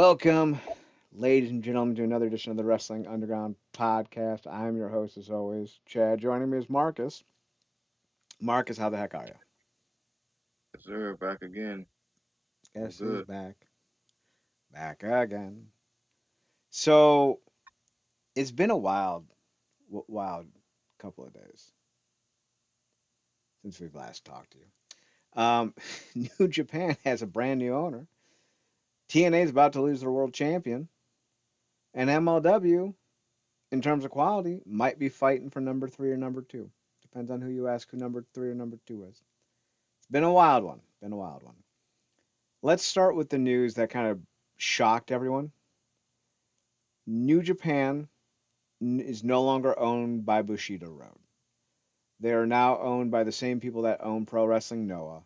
Welcome, ladies and gentlemen, to another edition of the Wrestling Underground podcast. I'm your host, as always, Chad. Joining me is Marcus. Marcus, how the heck are you? Yes, sir. Back again. I'm Guess who's good. back? Back again. So it's been a wild couple of days since we've last talked to you. New Japan has a brand new owner. TNA is about to lose their world champion, and MLW, in terms of quality, might be fighting for number three or number two. Depends on who you ask who number three or number two is. It's been a wild one. Been a wild one. Let's start with the news that kind of shocked everyone. New Japan is no longer owned by Bushido Road. They are now owned by the same people that own Pro Wrestling Noah,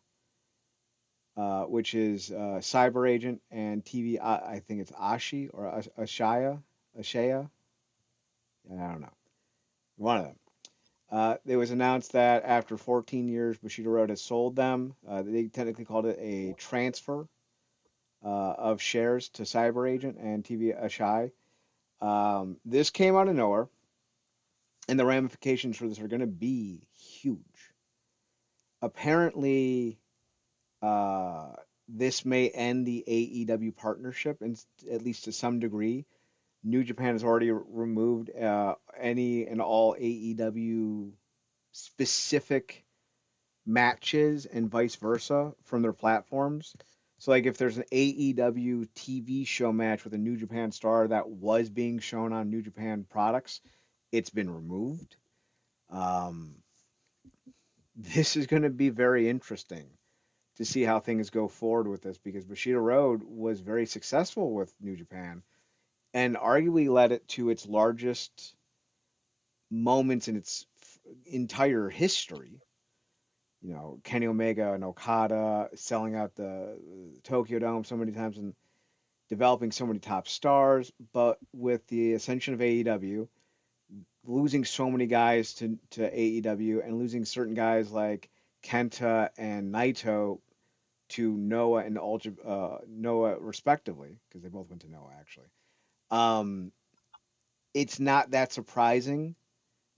which is Cyber Agent and TV. I think it's Ashi or Ashaya. I don't know. One of them. It was announced that after 14 years, Bushido Road has sold them. They technically called it a transfer of shares to Cyber Agent and TV Ashai. This came out of nowhere, and the ramifications for this are going to be huge. Apparently, uh, this may end the AEW partnership, and at least to some degree. New Japan has already removed any and all AEW specific matches and vice versa from their platforms. So, like, if there's an AEW TV show match with a New Japan star that was being shown on New Japan products, it's been removed. Um, this is going to be very interesting to see how things go forward with this because Bushido Road was very successful with New Japan and arguably led it to its largest moments in its entire history. Kenny Omega and Okada selling out the Tokyo Dome so many times and developing so many top stars. But with the ascension of AEW, losing so many guys to AEW and losing certain guys like Kenta and Naito to Noah and Noah respectively, because they both went to Noah actually. Um, it's not that surprising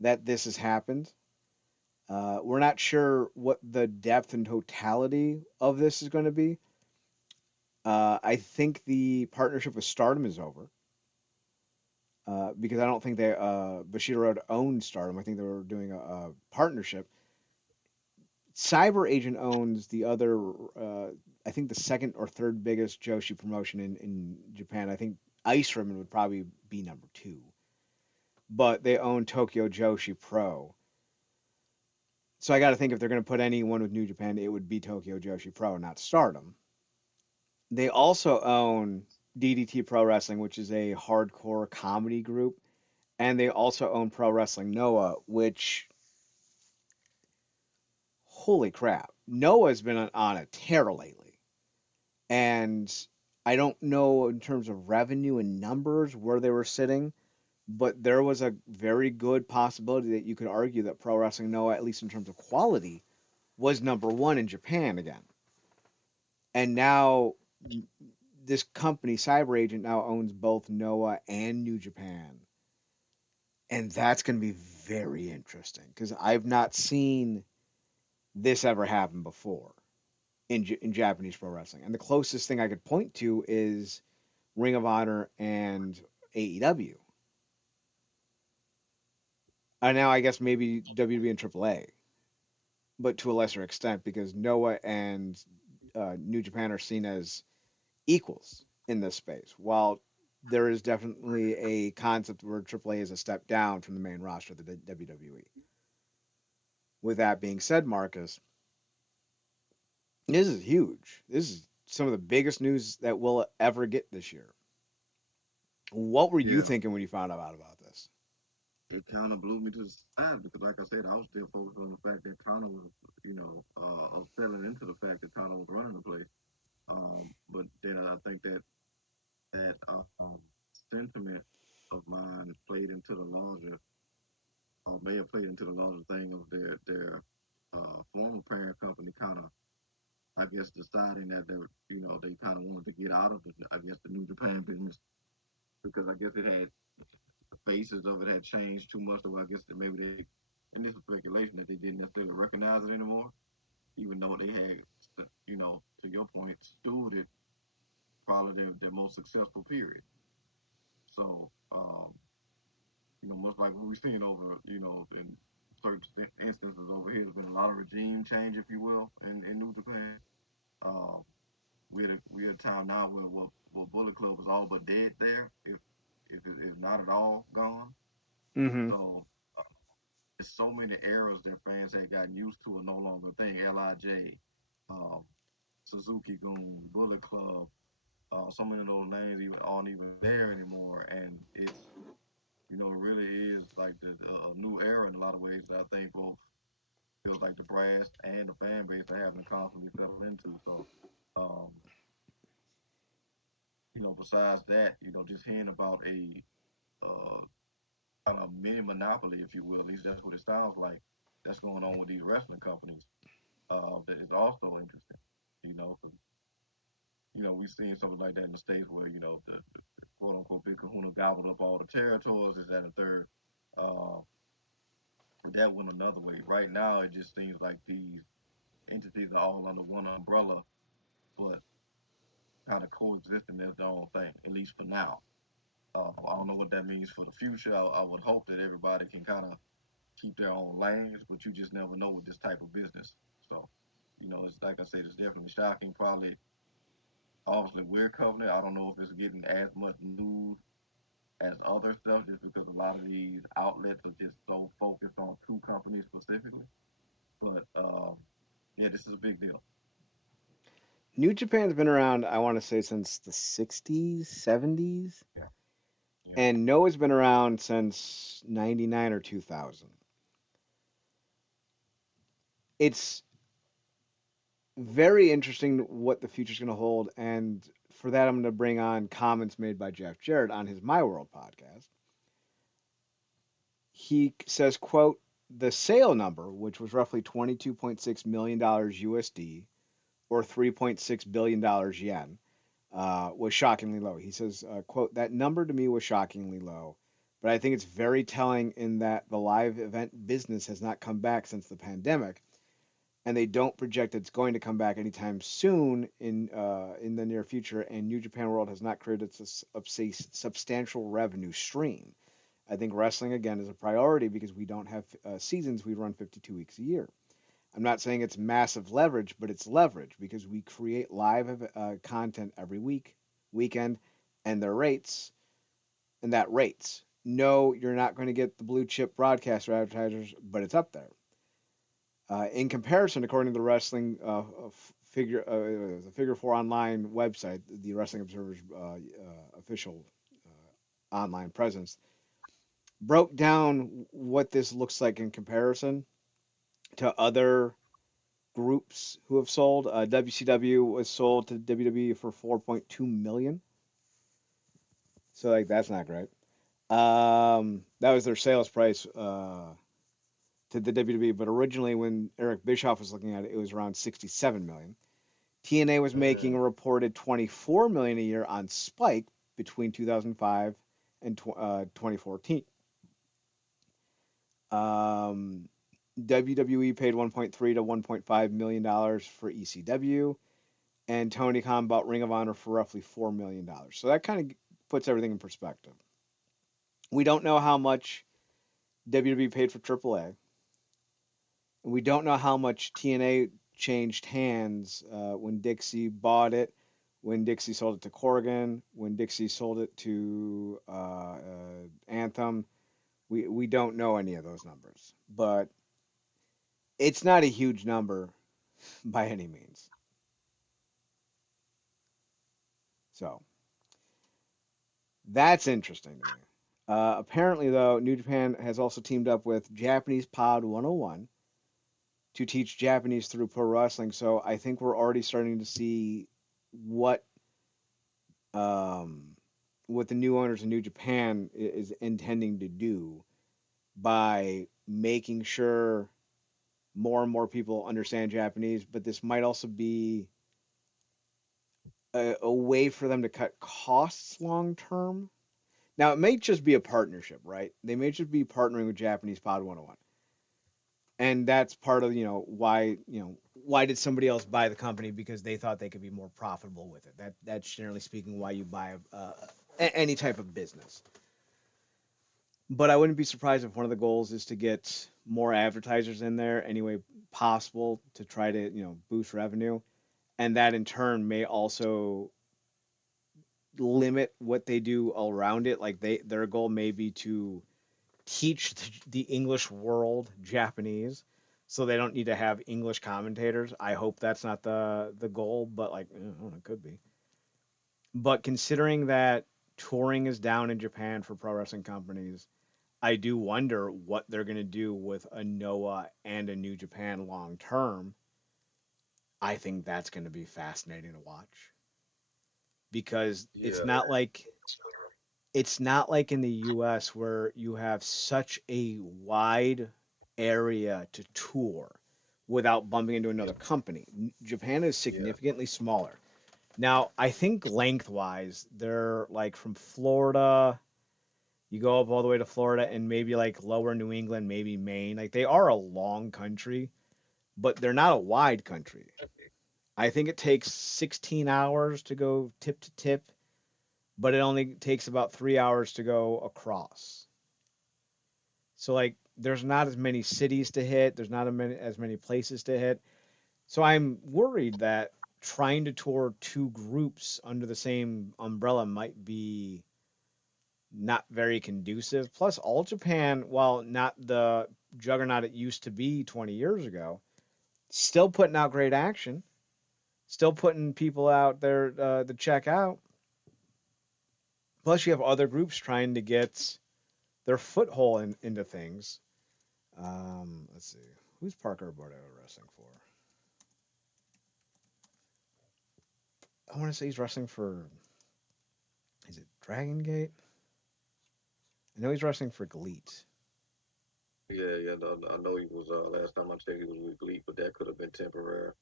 that this has happened. We're not sure what the depth and totality of this is going to be. I think the partnership with Stardom is over because I don't think they Bushido Road owned Stardom. I think they were doing a partnership. Cyber Agent owns the other, I think the second or third biggest Joshi promotion in Japan. I think Ice Ribbon would probably be number two, but they own Tokyo Joshi Pro. So I got to think if they're going to put anyone with New Japan, it would be Tokyo Joshi Pro, not Stardom. They also own DDT Pro Wrestling, which is a hardcore comedy group, and they also own Pro Wrestling Noah, which holy crap, Noah's been on a tear lately, and I don't know in terms of revenue and numbers where they were sitting, but there was a very good possibility that you could argue that Pro Wrestling Noah, at least in terms of quality, was number one in Japan again. And now this company, Cyber Agent, now owns both Noah and New Japan. And that's going to be very interesting because I've not seen this ever happen before in Japanese pro wrestling. And the closest thing I could point to is Ring of Honor and AEW. And now I guess maybe WWE and AAA, but to a lesser extent because Noah and New Japan are seen as equals in this space. While there is definitely a concept where AAA is a step down from the main roster of the WWE. With that being said, Marcus, this is huge. This is some of the biggest news that we'll ever get this year. What were you Yeah, thinking when you found out about this? it kind of blew me to the side because, like I said, I was still focused on the fact that Tana was, selling into the fact that Tana was running the place. But then I think that sentiment of mine played into the larger, or may have played into the larger thing of their former parent company kind of I guess deciding that they kind of wanted to get out of I guess the New Japan business because I guess it had the faces of it had changed too much. So I guess that maybe they, and this is speculation, that they didn't necessarily recognize it anymore, even though they had, to your point, stewarded probably their most successful period. So, much like what we've seen over, in certain instances over here, there's been a lot of regime change, if you will, in New Japan. Um, we're at a time now where Bullet Club is all but dead there, if not at all gone. Hmm. So there's so many eras that fans had gotten used to are no longer a thing. Lij, um, Suzuki Goon, Bullet Club, so many of those names even aren't even there anymore, and it really is like a new era in a lot of ways that I think both feels like the brass and the fan base are having to constantly settle into. So, um, besides that, just hearing about a uh, kind of mini monopoly, if you will, at least that's what it sounds like, that's going on with these wrestling companies. That is also interesting. You know, 'cause, we've seen something like that in the states where the quote unquote big Kahuna gobbled up all the territories. Is that a third? Uh, that went another way. Right now, it just seems like these entities are all under one umbrella, but kind of coexisting as their own thing, at least for now. I don't know what that means for the future. I would hope that everybody can kind of keep their own lanes, but you just never know with this type of business. So, it's like I said, it's definitely shocking. Probably, obviously, we're covering it. I don't know if it's getting as much news as other stuff, just because a lot of these outlets are just so focused on two companies specifically. But yeah, this is a big deal. New Japan's been around, I want to say, since the 60s, 70s, Yeah, yeah, and Noah's been around since 99 or 2000. It's very interesting what the future's going to hold, and for that, I'm going to bring on comments made by Jeff Jarrett on his My World podcast. He says, quote, the sale number, which was roughly $22.6 million USD or $3.6 billion yen, was shockingly low. He says, quote, that number to me was shockingly low, but I think it's very telling in that the live event business has not come back since the pandemic, and they don't project it's going to come back anytime soon in the near future. And New Japan World has not created a substantial revenue stream. I think wrestling again is a priority because we don't have seasons. We run 52 weeks a year. I'm not saying it's massive leverage, but it's leverage because we create live content every week, weekend, and their rates, and that rates. No, you're not going to get the blue chip broadcaster advertisers, but it's up there. In comparison, according to the wrestling the Figure Four Online website, the Wrestling Observer's official online presence, broke down what this looks like in comparison to other groups who have sold. WCW was sold to WWE for 4.2 million, so like that's not great. That was their sales price to the WWE, but originally when Eric Bischoff was looking at it, it was around 67 million. TNA was making a yeah. reported 24 million a year on Spike between 2005 and 2014. Um, WWE paid 1.3 to 1.5 million dollars for ECW, and Tony Khan bought Ring of Honor for roughly $4 million. So that kind of puts everything in perspective. We don't know how much WWE paid for AAA. We don't know how much TNA changed hands when Dixie bought it, when Dixie sold it to Corgan, when Dixie sold it to Anthem. We don't know any of those numbers, but it's not a huge number by any means. So that's interesting to me. Apparently, though, New Japan has also teamed up with Japanese Pod 101 to teach Japanese through pro wrestling. So I think we're already starting to see what um, what the new owners of New Japan is intending to do by making sure more and more people understand Japanese, but this might also be a way for them to cut costs long term. Now, it may just be a partnership, right? They may just be partnering with Japanese Pod 101. And that's part of, why did somebody else buy the company? Because they thought they could be more profitable with it. That's generally speaking why you buy any type of business. But I wouldn't be surprised if one of the goals is to get more advertisers in there any way possible to try to, boost revenue. And that in turn may also limit what they do around it. Like their goal may be to teach the English world Japanese, so they don't need to have English commentators. I hope that's not the goal, but like I don't know, it could be. But considering that touring is down in Japan for pro wrestling companies, I do wonder what they're going to do with a Noah and a New Japan long term. I think that's going to be fascinating to watch because Yeah, it's not like in the US where you have such a wide area to tour without bumping into yeah, another company. Japan is yeah, significantly smaller. Now, I think lengthwise, they're like from Florida, you go up all the way to Florida and maybe like lower New England, maybe Maine. Like they are a long country, but they're not a wide country. I think it takes 16 hours to go tip to tip, but it only takes about 3 hours to go across. So like there's not as many cities to hit, there's not as many places to hit. So I'm worried that trying to tour two groups under the same umbrella might be not very conducive. Plus All Japan, while not the juggernaut it used to be 20 years ago, still putting out great action, still putting people out there to check out. Plus you have other groups trying to get their foothold into things. Let's see. Who's Parker Bordeaux wrestling for? I want to say he's wrestling for. Is it Dragon Gate? I know he's wrestling for Gleet. yeah, yeah. No, I know he was. Last time I checked, he was with Glee, but that could have been temporary.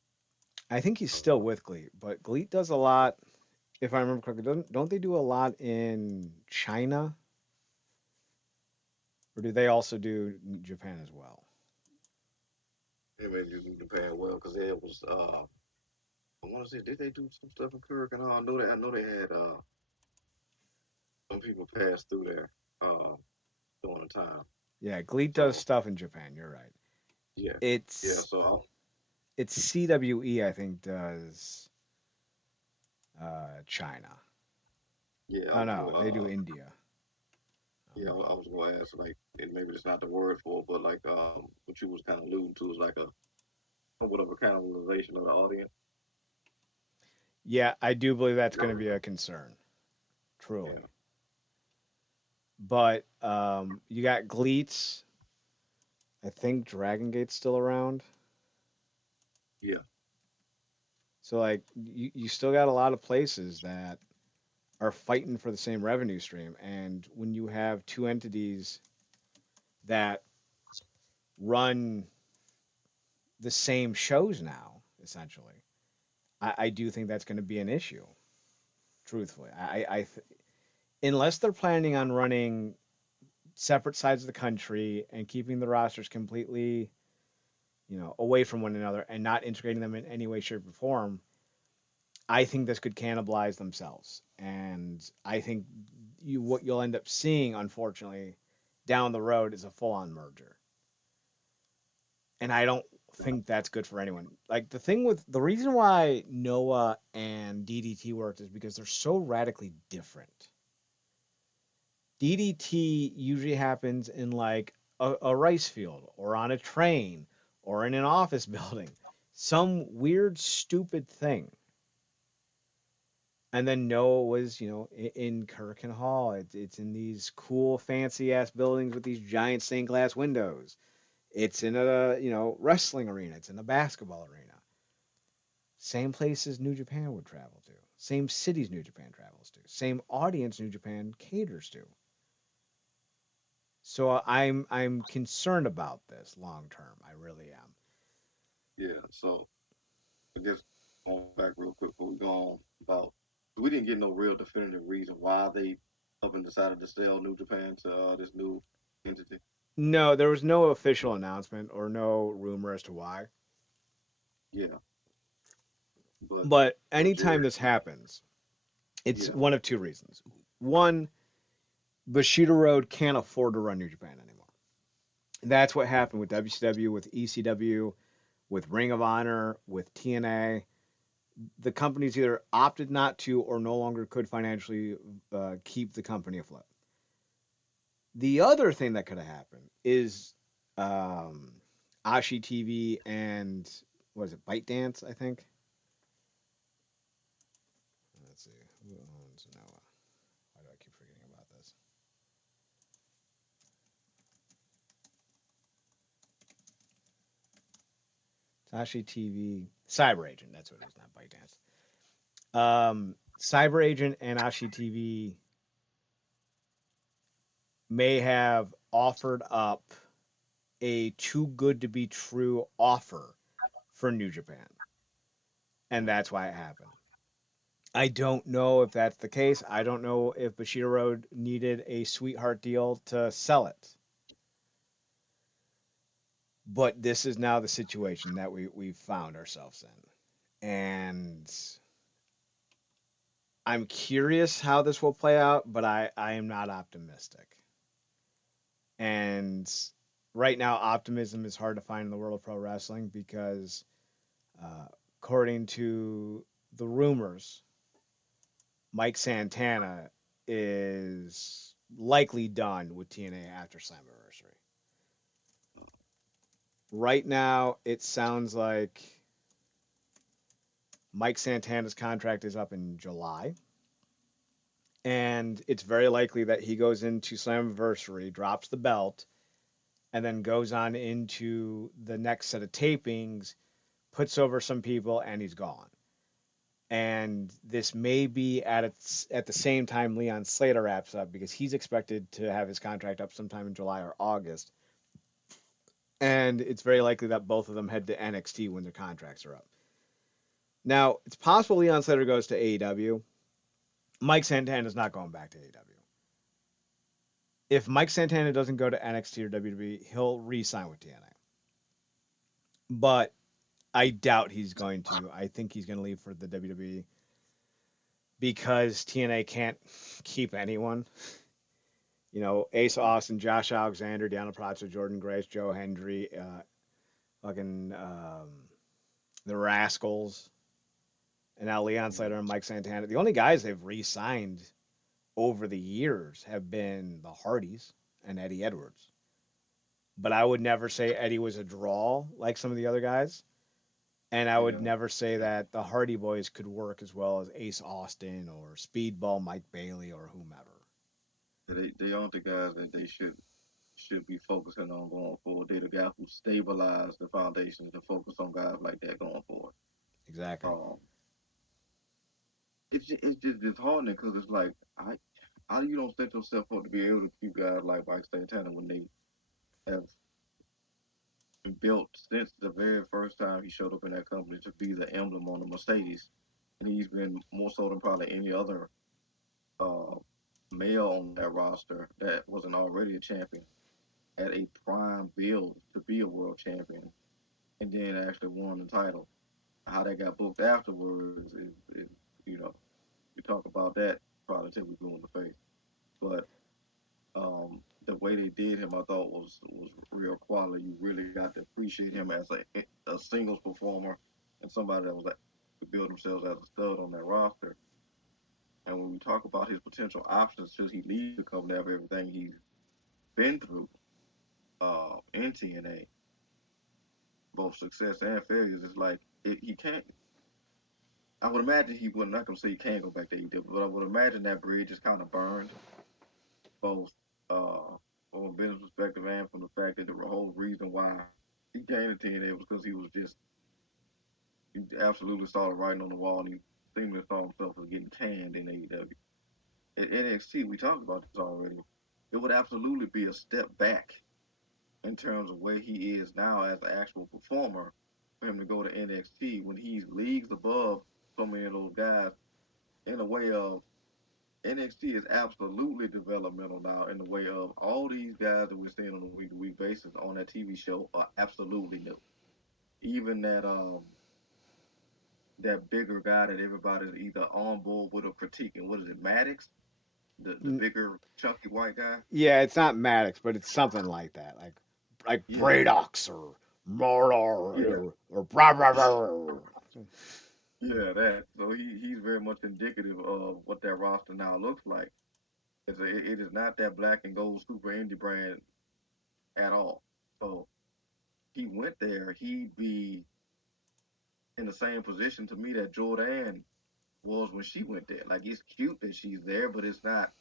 I think he's still Uh, with Gleet, but Gleet does a lot. If I remember correctly, don't they do a lot in China, or do they also do Japan as well? He made you do Japan well because it was. I want to say, did they do some stuff in Kirk and all? I know that. I know they had some people pass through there uh during the time. Yeah, Gleet does So stuff in Japan. You're right. yeah, yeah. It's So it's CWE I think does China. yeah, I Oh was no, gonna they do India. yeah, I was gonna ask like, and maybe it's not the word for it, but like what you was kind of alluding to is like a somewhat of a cannibalization of the audience. Yeah, I do believe that's going to be a concern, Yeah, truly. But you got Gleets. I think Dragon Gate's still around. yeah, So like you still got a lot of places that are fighting for the same revenue stream. And when you have two entities that run the same shows now, essentially, I do think that's going to be an issue. Truthfully, unless they're planning on running separate sides of the country and keeping the rosters completely, away from one another and not integrating them in any way, shape, or form, I think this could cannibalize themselves. And I think what you'll end up seeing, unfortunately, down the road is a full-on merger. And I don't think that's good for anyone. Like the reason why Noah and DDT worked is because they're so radically different. DDT usually happens in like a rice field or on a train or in an office building, some weird, stupid thing. And then Noah was, in Kirkin Hall. It's in these cool, fancy ass buildings with these giant stained glass windows. It's in a, wrestling arena. It's in a basketball arena. Same places New Japan would travel to. Same cities New Japan travels to. Same audience New Japan caters to. So I'm concerned about this long term. I really am. Yeah. So I guess going back real quick before we go on about we didn't get no real definitive reason why they up and decided to sell New Japan to this new entity. No, there was no official announcement or no rumor as to why. Yeah, but But but anytime Jerry, this happens, it's yeah, one of two reasons. One, Bushido Road can't afford to run New Japan anymore. That's what happened with WCW, with ECW, with Ring of Honor, with TNA. The companies either opted not to or no longer could financially keep the company afloat. The other thing that could have happened is um, Ashi TV and what is it, Byte Dance, I think. Let's see, who owns Noah? Why do I keep forgetting about this? Ashi TV, Cyber Agent, that's what it is, not Byte Dance. Cyber Agent and Ashi TV may have offered up a too good to be true offer for New Japan, and that's why it happened. I don't know if that's the case. I don't know if Bushido Road needed a sweetheart deal to sell it. But this is now the situation that we've found ourselves in. And I'm curious how this will play out, but I am not optimistic. And right now, optimism is hard to find in the world of pro wrestling because, uh, according to the rumors, Mike Santana is likely done with TNA after Slammiversary. Right now, it sounds like Mike Santana's contract is up in July, and it's very likely that he goes into Slammiversary, drops the belt, and then goes on into the next set of tapings, puts over some people, and he's gone. And this may be at the same time Leon Slater wraps up because he's expected to have his contract up sometime in July or August. And it's very likely that both of them head to NXT when their contracts are up. Now, it's possible Leon Slater goes to AEW. Mike Santana is not going back to AEW. If Mike Santana doesn't go to NXT or WWE, he'll re-sign with TNA. But I doubt he's going to. I think he's going to leave for the WWE because TNA can't keep anyone. You know, Ace Austin, Josh Alexander, Deanna Prato, Jordan Grace, Joe Hendry, fucking the Rascals, and now Leon Slater and Mike Santana. The only guys they've re-signed over the years have been the Hardys and Eddie Edwards. But I would never say Eddie was a draw like some of the other guys. And I would yeah, never say that the Hardy Boys could work as well as Ace Austin or Speedball Mike Bailey or whomever. they aren't the guys that they should be focusing on going forward. They're the guys who stabilize the foundations to focus on guys like that going forward. Exactly. Um, it's just disheartening because it's like how you don't set yourself up to be able to keep guys like Mike Santana when they have been built since the very first time he showed up in that company to be the emblem on the Mercedes, and he's been more so than probably any other uh, male on that roster that wasn't already a champion at a prime build to be a world champion, and then actually won the title. How that got booked afterwards is you know we talk about that probably till we blue in the face. But the way they did him, I thought was real quality. You really got to appreciate him as a singles performer and somebody that was like to build themselves as a stud on that roster. And when we talk about his potential options, should he leave the company after everything he's been through in TNA, both success and failures, it's like he can't. I would imagine he would not gonna say he can't go back to AEW, but I would imagine that bridge is kind of burned, both uh, from a business perspective and from the fact that the whole reason why he came to TNA was because he absolutely saw the writing on the wall and he seemingly saw himself as getting canned in AEW. At NXT, we talked about this already. It would absolutely be a step back in terms of where he is now as an actual performer. for him to go to NXT when he's leagues above so many of those guys in a way of NXT is absolutely developmental now in the way of all these guys that we're seeing on a week to week basis on that TV show are absolutely new. Even that bigger guy that everybody's either on board with or critiquing. What is it, Maddox? The N- bigger chunky white guy? Yeah, it's not Maddox, but it's something like that, like Yeah. Bradox or Mordor Yeah. or blah blah blah. Yeah, that. So he's very much indicative of what that roster now looks like. It is not that black and gold super indie brand at all. So he went there, he'd be in the same position to me that Jordan was when she went there. Like it's cute that she's there, but it's not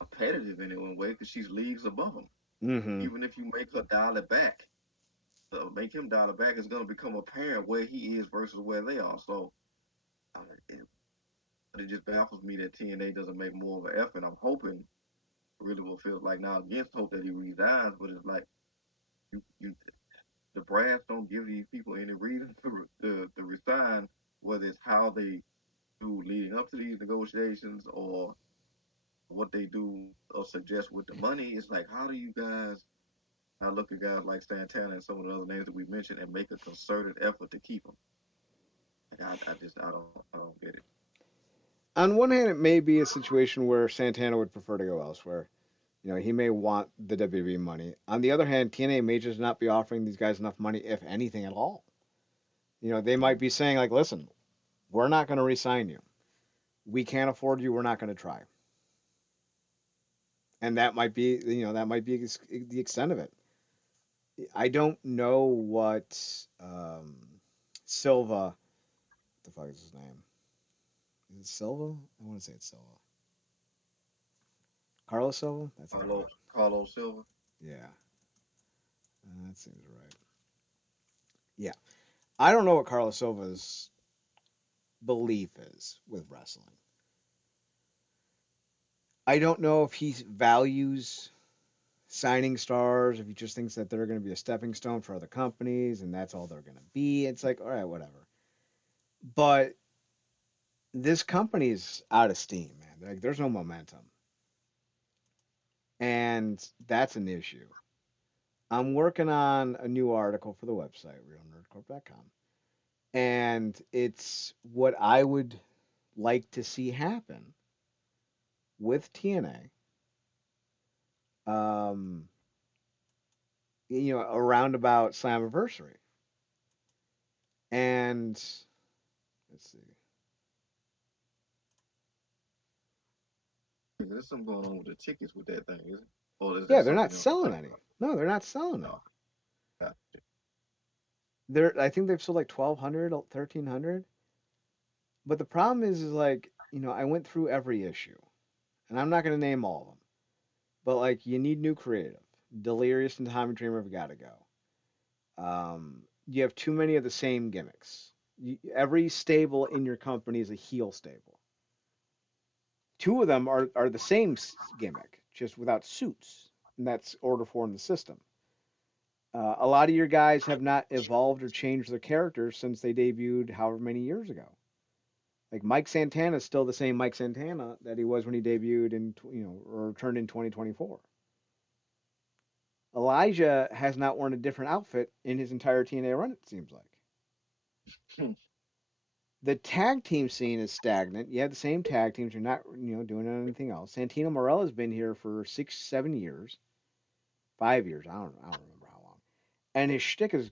competitive in any way because she's leagues above him. Mm-hmm. Even if you make her dial it back, make him dial it back, it's going to become apparent where he is versus where they are. So uh, it, it just baffles me that TNA doesn't make more of an effort. I'm hoping really what feels like now against hope that he resigns, but it's like you the brass don't give these people any reason to resign, whether it's how they do leading up to these negotiations or what they do or suggest with the money. It's like, how do you guys not look at guys like Santana and some of the other names that we mentioned and make a concerted effort to keep them? Like, I don't get it. On one hand, it may be a situation where Santana would prefer to go elsewhere. You know, he may want the WWE money. On the other hand, TNA may just not be offering these guys enough money, if anything at all. You know, they might Mm. be saying like, "Listen, we're not going to resign you. We can't afford you. We're not going to try." And that might be, that might be the extent of it. I don't know what Silva. What the fuck is his name? Is it Silva? I want to say it's Silva. Carlos Silva. That's the guy. Carlos Silva. Yeah, that seems right. Yeah, I don't know what Carlos Silva's belief is with wrestling. I don't know if he values signing stars, if he just thinks that they're going to be a stepping stone for other companies and that's all they're going to be. It's like, all right, whatever. But this company's out of steam, man. Like, there's no momentum. And that's an issue. I'm working on a new article for the website, realnerdcorp.com. And it's what I would like to see happen with TNA. Around about Slammiversary. And let's see. There's something going on with the tickets with that thing, is it? Or is there Yeah, they're not something else I'm selling thinking any. about? No, they're not selling any. No. Gotcha. I think they've sold like 1,200, 1,300. But the problem is like, I went through every issue, and I'm not going to name all of them. But like, you need new creative. Delirious and Tommy Dreamer have got to go. You have too many of the same gimmicks. Every stable in your company is a heel stable. Two of them are the same gimmick, just without suits, and that's order four in the system. A lot of your guys have not evolved or changed their characters since they debuted however many years ago. Like Mike Santana is still the same Mike Santana that he was when he debuted or returned in 2024. Elijah has not worn a different outfit in his entire TNA run. It seems like Hmm. the tag team scene is stagnant. You have the same tag teams. You're not doing anything else. Santino Morella has been here for 6, 7 years, 5 years. I don't remember how long. And his shtick is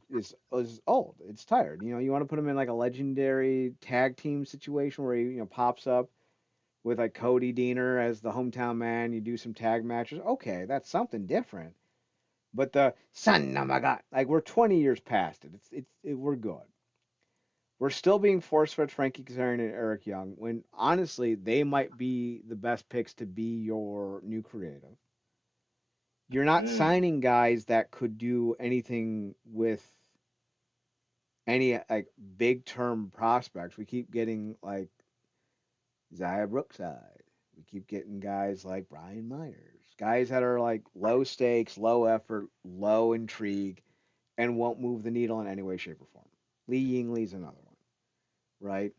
old. It's tired. You want to put him in like a legendary tag team situation where he pops up with like Cody Deaner as the hometown man. You do some tag matches. Okay, that's something different. But the son of my god, like we're 20 years past it. We're good. We're still being force fed Frankie Kazarian and Eric Young when honestly they might be the best picks to be your new creative. You're not Mm. signing guys that could do anything with any like big term prospects. We keep getting like Zaya Brookside. We keep getting guys like Brian Myers, guys that are like low stakes, low effort, low intrigue, and won't move the needle in any way, shape, or form. Lee Ying Lee's another one, right?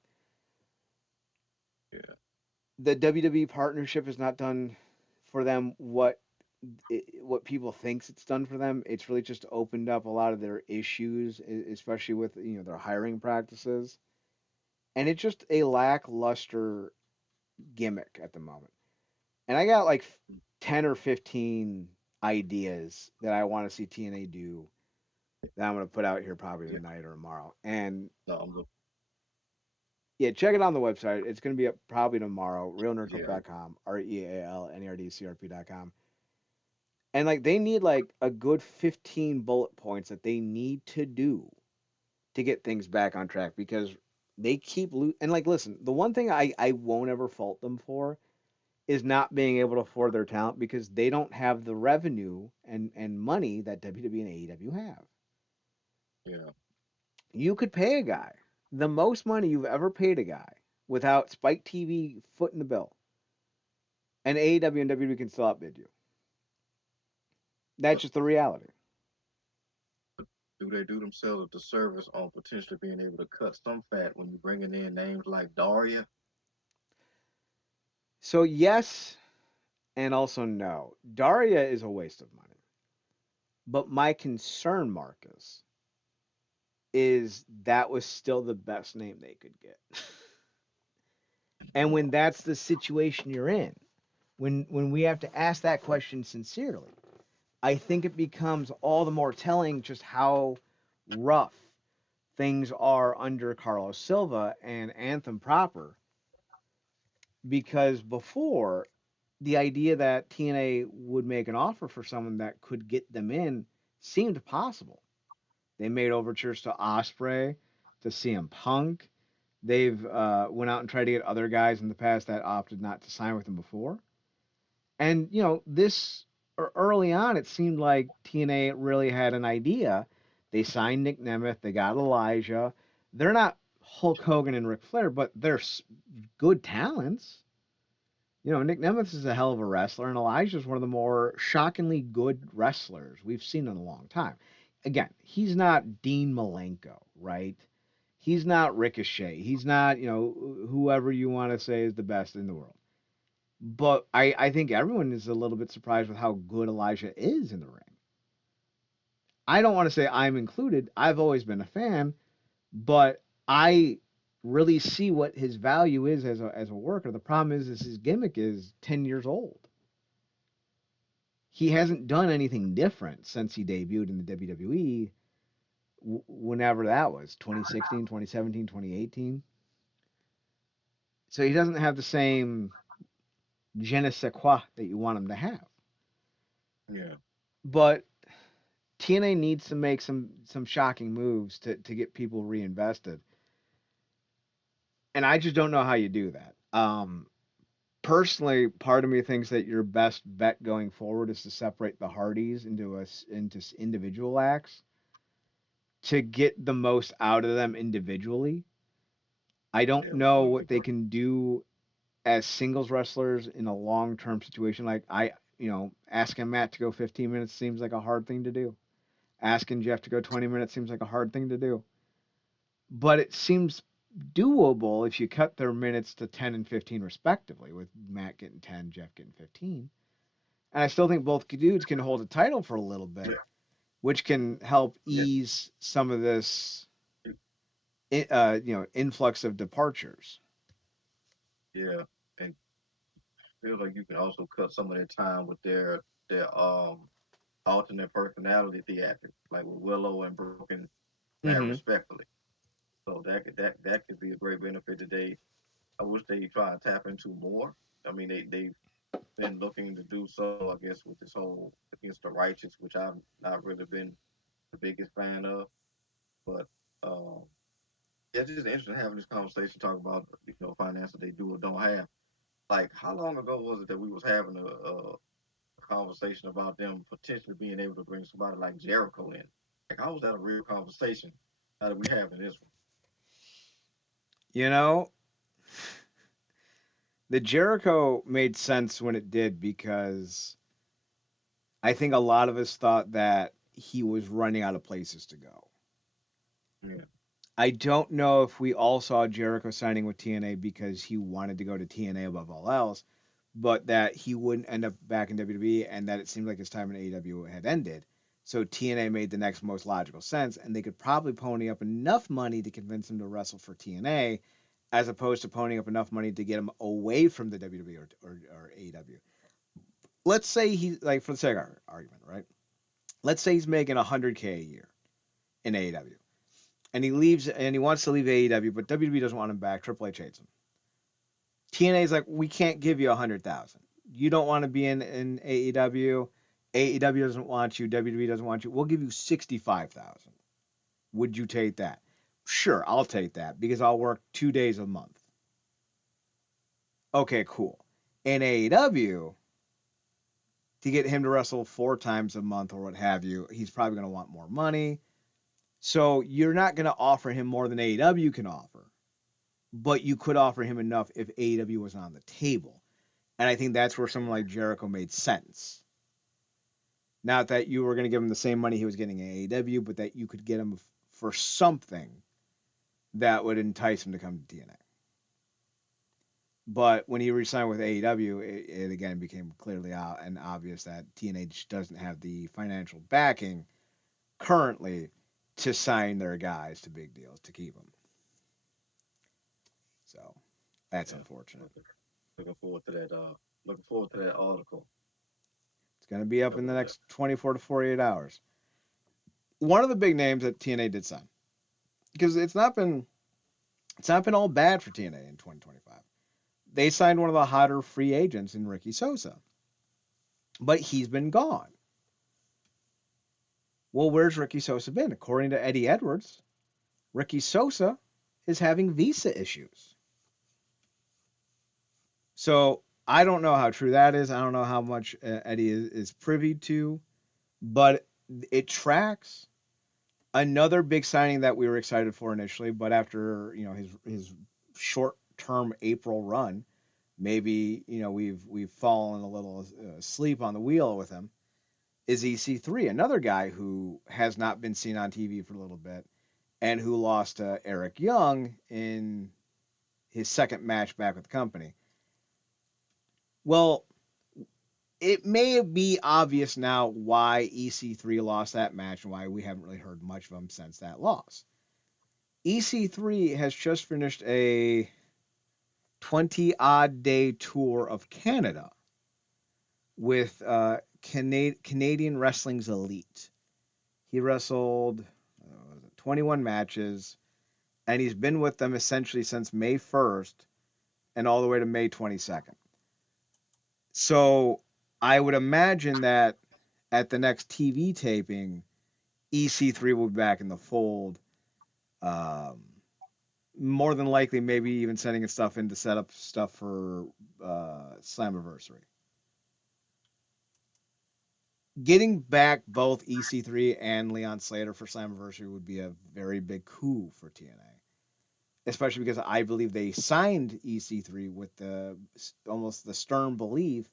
Yeah. The WWE partnership has not done for them what people thinks it's done for them. It's really just opened up a lot of their issues, especially with their hiring practices, and it's just a lackluster gimmick at the moment. And I got like 10 or 15 ideas that I want to see TNA do that I'm going to put out here probably Yeah. tonight or tomorrow. And No, I'm look. yeah, check it on the website. It's going to be up probably tomorrow. Yeah. RealNerdClub.com, RealNerdCrp.com. And like they need like a good 15 bullet points that they need to do to get things back on track because they keep and like listen, the one thing I won't ever fault them for is not being able to afford their talent because they don't have the revenue and money that WWE and AEW have. Yeah. You could pay a guy the most money you've ever paid a guy without Spike TV foot in the bill, and AEW and WWE can still outbid you. That's But just the reality. do they do themselves a disservice on potentially being able to cut some fat when you're bringing in names like Daria? So yes, and also no. Daria is a waste of money. But my concern, Marcus, is that was still the best name they could get. And when No. that's the situation you're in, when we have to ask that question sincerely, I think it becomes all the more telling just how rough things are under Carlos Silva and Anthem proper. Because before, the idea that TNA would make an offer for someone that could get them in seemed possible. They made overtures to Osprey, to CM Punk. They've went out and tried to get other guys in the past that opted not to sign with them before. And this early on, it seemed like TNA really had an idea. They signed Nick Nemeth. They got Elijah. They're not Hulk Hogan and Ric Flair, but they're good talents. Nick Nemeth is a hell of a wrestler, and Elijah is one of the more shockingly good wrestlers we've seen in a long time. Again, he's not Dean Malenko, right? He's not Ricochet. He's not, whoever you want to say is the best in the world. But I think everyone is a little bit surprised with how good Elijah is in the ring. I don't want to say I'm included. I've always been a fan, but I really see what his value is as a worker. The problem is his gimmick is 10 years old. He hasn't done anything different since he debuted in the WWE, whenever that was 2016, 2017, 2018. So he doesn't have the same je ne sais quoi that you want him to have. Yeah. But TNA needs to make some shocking moves to get people reinvested, and I just don't know how you do that. Personally, part of me thinks that your best bet going forward is to separate the Hardys into individual acts to get the most out of them individually. I don't Yeah, which know would be what they great. can do as singles wrestlers in a long term situation. Like asking Matt to go 15 minutes seems like a hard thing to do. Asking Jeff to go 20 minutes seems like a hard thing to do. But it seems doable if you cut their minutes to 10 and 15 respectively, with Matt getting 10, Jeff getting 15. And I still think both dudes can hold a title for a little bit, Yeah. which can help Yeah. ease some of this influx of departures. Yeah. And feel like you can also cut some of their time with their alternate personality theatrics, like with Willow and Broken, Matt Mm-hmm. respectfully. So that could be a great benefit today. I wish they try to tap into more. I mean, they've been looking to do so, I guess, with this whole against the righteous, which I've not really been the biggest fan of. But um, yeah, it's just interesting having this conversation, talk about finances they do or don't have. Like, how long ago was it that we was having a conversation about them potentially being able to bring somebody like Jericho in? Like, how was that a real conversation? How did we have in this one? You know, the Jericho made sense when it did because I think a lot of us thought that he was running out of places to go. Yeah, I don't know if we all saw Jericho signing with TNA because he wanted to go to TNA above all else, but that he wouldn't end up back in WWE and that it seemed like his time in AEW had ended. So TNA made the next most logical sense, and they could probably pony up enough money to convince him to wrestle for TNA, as opposed to ponying up enough money to get him away from the WWE or AEW. Let's say he's like, for the sake of argument, right? Let's say he's making 100K a year in AEW, and he leaves and he wants to leave AEW, but WWE doesn't want him back. Triple H hates him. TNA is like, we can't give you 100,000. You don't want to be in AEW. AEW doesn't want you. WWE doesn't want you. We'll give you 65,000. Would you take that? Sure, I'll take that because I'll work 2 days a month. Okay, cool. In AEW, to get him to wrestle 4 times a month or what have you, he's probably going to want more money. So you're not going to offer him more than AEW can offer, but you could offer him enough if AEW was on the table. And I think that's where someone like Jericho made sense. Not that you were going to give him the same money he was getting in AEW, but that you could get him for something that would entice him to come to TNA. But when he re-signed with AEW, it again became clearly and obvious that TNA doesn't have the financial backing currently to sign their guys to big deals to keep them. So that's Yeah, unfortunate. looking, looking forward to that. Looking forward to that article It's going to be up in the coming up. next 24 to 48 hours. One of the big names that TNA did sign, because it's not been all bad for TNA in 2025. They signed one of the hotter free agents in Ricky Sosa, but he's been gone. Well, where's Ricky Sosa been? According to Eddie Edwards, Ricky Sosa is having visa issues. So I don't know how true that is. I don't know how much Eddie is privy to, but it tracks. Another big signing that we were excited for initially, but after his short term April run, maybe we've fallen a little asleep on the wheel with him. Is EC3, another guy who has not been seen on TV for a little bit, and who lost to Eric Young in his second match back with the company. Well, it may be obvious now why EC3 lost that match and why we haven't really heard much of him since that loss. EC3 has just finished a 20 odd day tour of Canada with Canadian Wrestling's Elite. He wrestled 21 matches, and he's been with them essentially since May 1st and all the way to May 22nd. So I would imagine that at the next TV taping, EC3 will be back in the fold. Um, More than likely, maybe even sending his stuff in to set up stuff for Slammiversary. Getting back both EC3 and Leon Slater for Slammiversary would be a very big coup for TNA, especially because I believe they signed EC3 with the almost the stern belief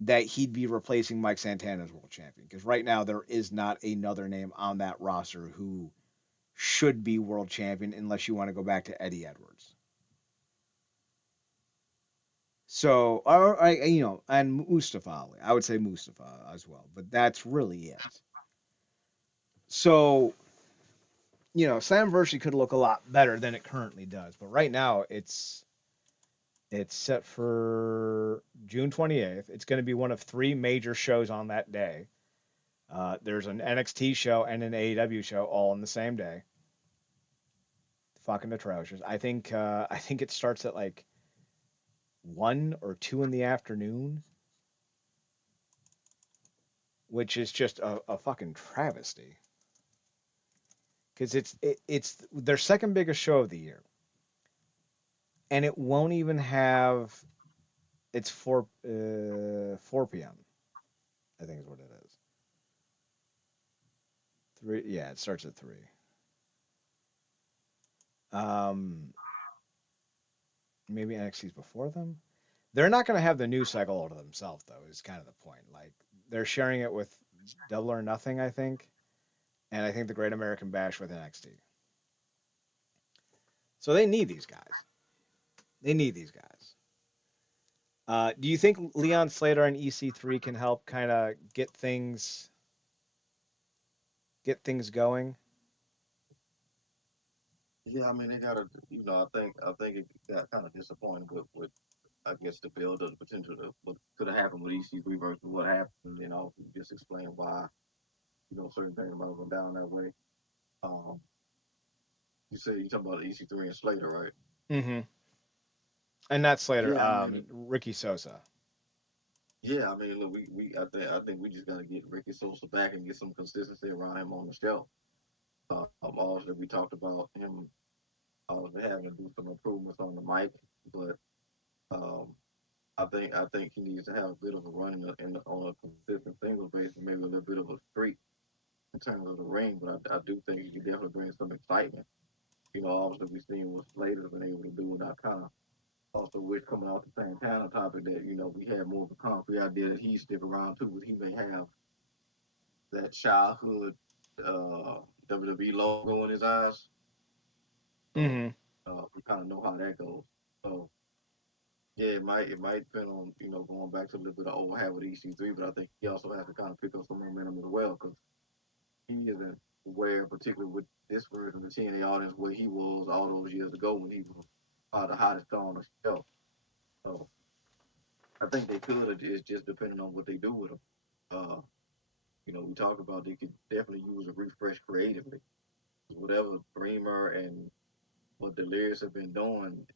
that he'd be replacing Mike Santana as world champion. Because right now there is not another name on that roster who should be world champion unless you want to go back to Eddie Edwards. So, and Mustafa Ali. I would say Mustafa as well, but that's really it. So, Slamversary could look a lot better than it currently does, but right now it's set for June 28th. It's going to be one of three major shows on that day. There's an NXT show and an AEW show all on the same day. Fucking atrocious. I think it starts at like 1 or 2 in the afternoon, which is just a fucking travesty. Because it's their second biggest show of the year, and it won't even have it's 4 p.m. I think is what it is. 3, yeah, it starts at 3. Um, Maybe NXT's before them. They're not going to have the news cycle all to themselves, though. Is kind of the point. Like they're sharing it with Double or Nothing, I think, and I think the Great American Bash with NXT. So they need these guys. They need these guys. Do you think Leon Slater and EC3 can help kind of get things going? Yeah, I mean they gotta, I think it got kind of disappointed with I guess the build of the potential of what could have happened with EC3 versus what happened. Just explain why certain things might have gone down that way. Um, you said you talking about EC3 and Slater, right? Mm-hmm. And not Slater, Yeah, I mean, Ricky Sosa. yeah, I mean, look, I think we just gotta get Ricky Sosa back and get some consistency around him on the shelf. Also, we talked about him having to do some improvements on the mic, but um, I think he needs to have a bit of a run on a consistent single basis, maybe a little bit of a streak in terms of the ring. But I do think he could definitely bring some excitement. Obviously we've seen what Slater's been able to do, and I kind of also wish coming off the Santana topic that we had more of a concrete idea that he stick around too, but he may have that childhood uh, WWE logo in his eyes. So Mm-hmm. we kind of know how that goes. So yeah, it might depend on going back to a little bit of old habit with EC3, but I think he also has to kind of pick up some momentum as well because he isn't aware, particularly with this version of the TNA audience, where he was all those years ago when he was the hottest star on the show. So I think they could. It's just depending on what they do with him. Uh, we talked about they could definitely use a refresh creatively. Whatever Dreamer and what Delirious have been doing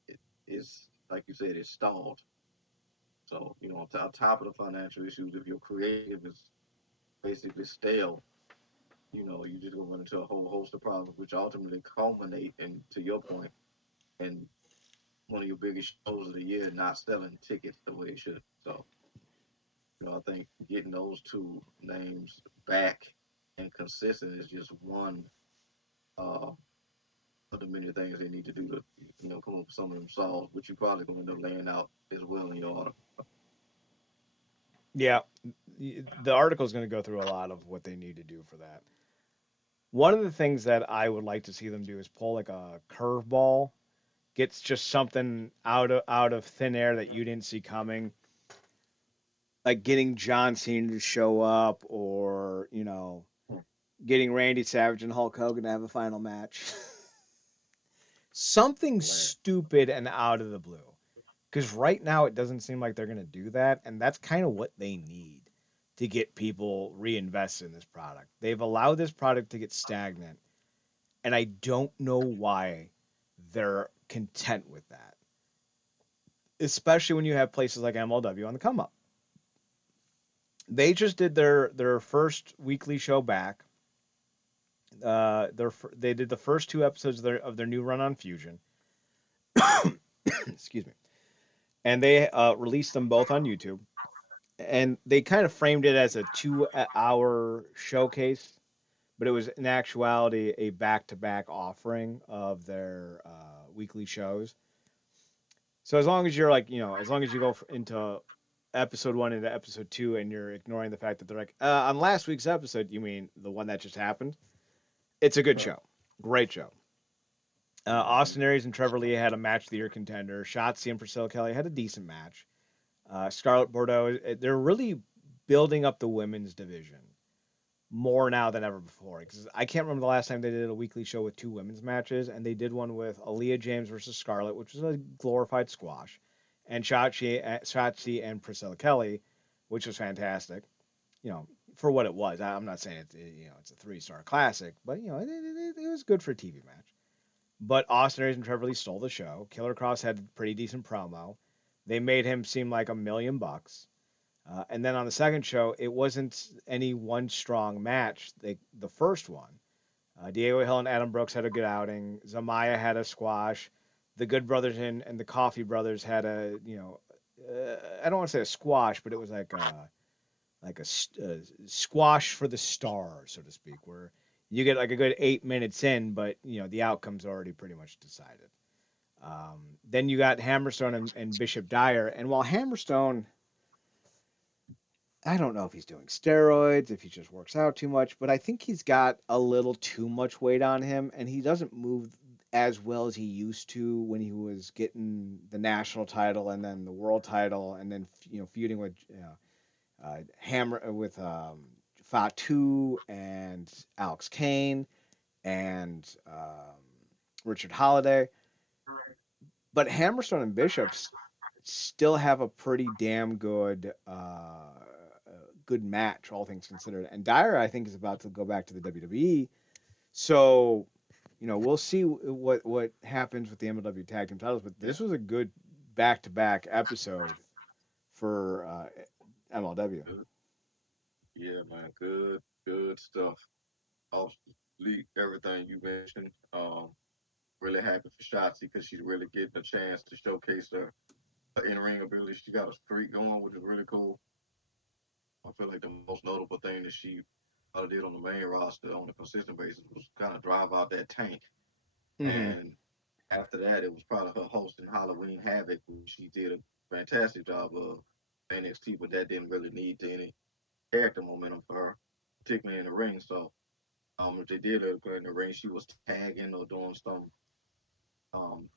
is, like you said, it's stalled. So, on top of the financial issues, if your creative is basically stale, you just gonna run into a whole host of problems, which ultimately culminate, and to your point, in one of your biggest shows of the year not selling tickets the way it should. So, I think getting those two names back and consistent is just one uh, of the many things they need to do to, come up with some of them solves, which you probably gonna end up laying out as well in your article. Yeah, the article is going to go through a lot of what they need to do for that. One of the things that I would like to see them do is pull like a curveball, gets just something out of thin air that you didn't see coming, like getting John Cena to show up, or getting Randy Savage and Hulk Hogan to have a final match. Something Man, stupid and out of the blue. Because right now it doesn't seem like they're going to do that, and that's kind of what they need to get people reinvested in this product. They've allowed this product to get stagnant, and I don't know why they're content with that. Especially when you have places like MLW on the come up. They just did their first weekly show back. They did the first two episodes of their new run on Fusion. Excuse me, and they released them both on YouTube. And they kind of framed it as a 2 hour showcase, but it was in actuality a back-to-back offering of their weekly shows. So as long as you're like, as long as you go into episode one into episode two, and you're ignoring the fact that they're like, on last week's episode, you mean the one that just happened? It's a good right. show, great show. Austin Aries and Trevor Lee had a match of the year contender. Shotzi and Priscilla Kelly had a decent match. Scarlett Bordeaux, they're really building up the women's division more now than ever before. Because I can't remember the last time they did a weekly show with two women's matches, and they did one with Aaliyah James versus Scarlett, which was a glorified squash, and Shotzi and Priscilla Kelly, which was fantastic. For what it was. I'm not saying it's a 3-star classic, but it was good for a TV match. But Austin Aries and Trevor Lee stole the show. Killer Cross had a pretty decent promo. They made him seem like $1 million. And then on the second show, it wasn't any one strong match. The first one, Diego Hill and Adam Brooks had a good outing. Zamaya had a squash. The Good Brothers and the Coffee Brothers had I don't want to say a squash, but it was like a squash for the stars, so to speak, where you get like a good 8 minutes in, but the outcome's already pretty much decided. Then you got Hammerstone and Bishop Dyer, and while Hammerstone, I don't know if he's doing steroids, if he just works out too much, but I think he's got a little too much weight on him, and he doesn't move as well as he used to when he was getting the national title and then the world title and then feuding with Hammer with Fatu and Alex Kane and Richard Holiday. But Hammerstone and Bishops still have a pretty damn good match, all things considered. And Dyer, I think, is about to go back to the WWE. So, we'll see what happens with the MLW tag team titles. But Yeah, this was a good back-to-back episode for MLW. good. Yeah, man, good stuff. Obviously, everything you mentioned. Really happy for Shotzi because she's really getting a chance to showcase her in-ring ability. She got a streak going, which is really cool. I feel like the most notable thing that she did on the main roster on a consistent basis was kind of drive out that tank. Mm-hmm. And after that, it was probably her hosting Halloween Havoc, which she did a fantastic job of NXT, but that didn't really need to any character momentum for her, particularly in the ring. So, if they did let her in the ring, she was tagging or doing some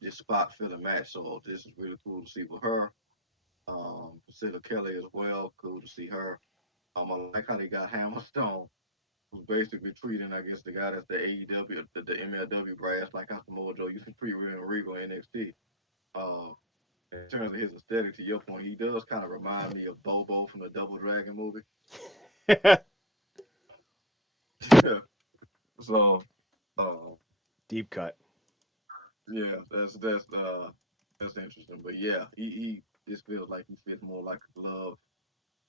just spot filling match. So this is really cool to see with her. Priscilla Kelly as well, cool to see her. I like how they got Hammerstone, who's basically treating, I guess, the guy that's the AEW, the MLW brass, like how Samoa Joe used to treat Real Regal in NXT. Uh, in terms of his aesthetic, to your point, he does kind of remind me of Bobo from the Double Dragon movie. Yeah. So, uh, Deep cut. yeah, that's interesting. But yeah, he this feels like he fits more like a glove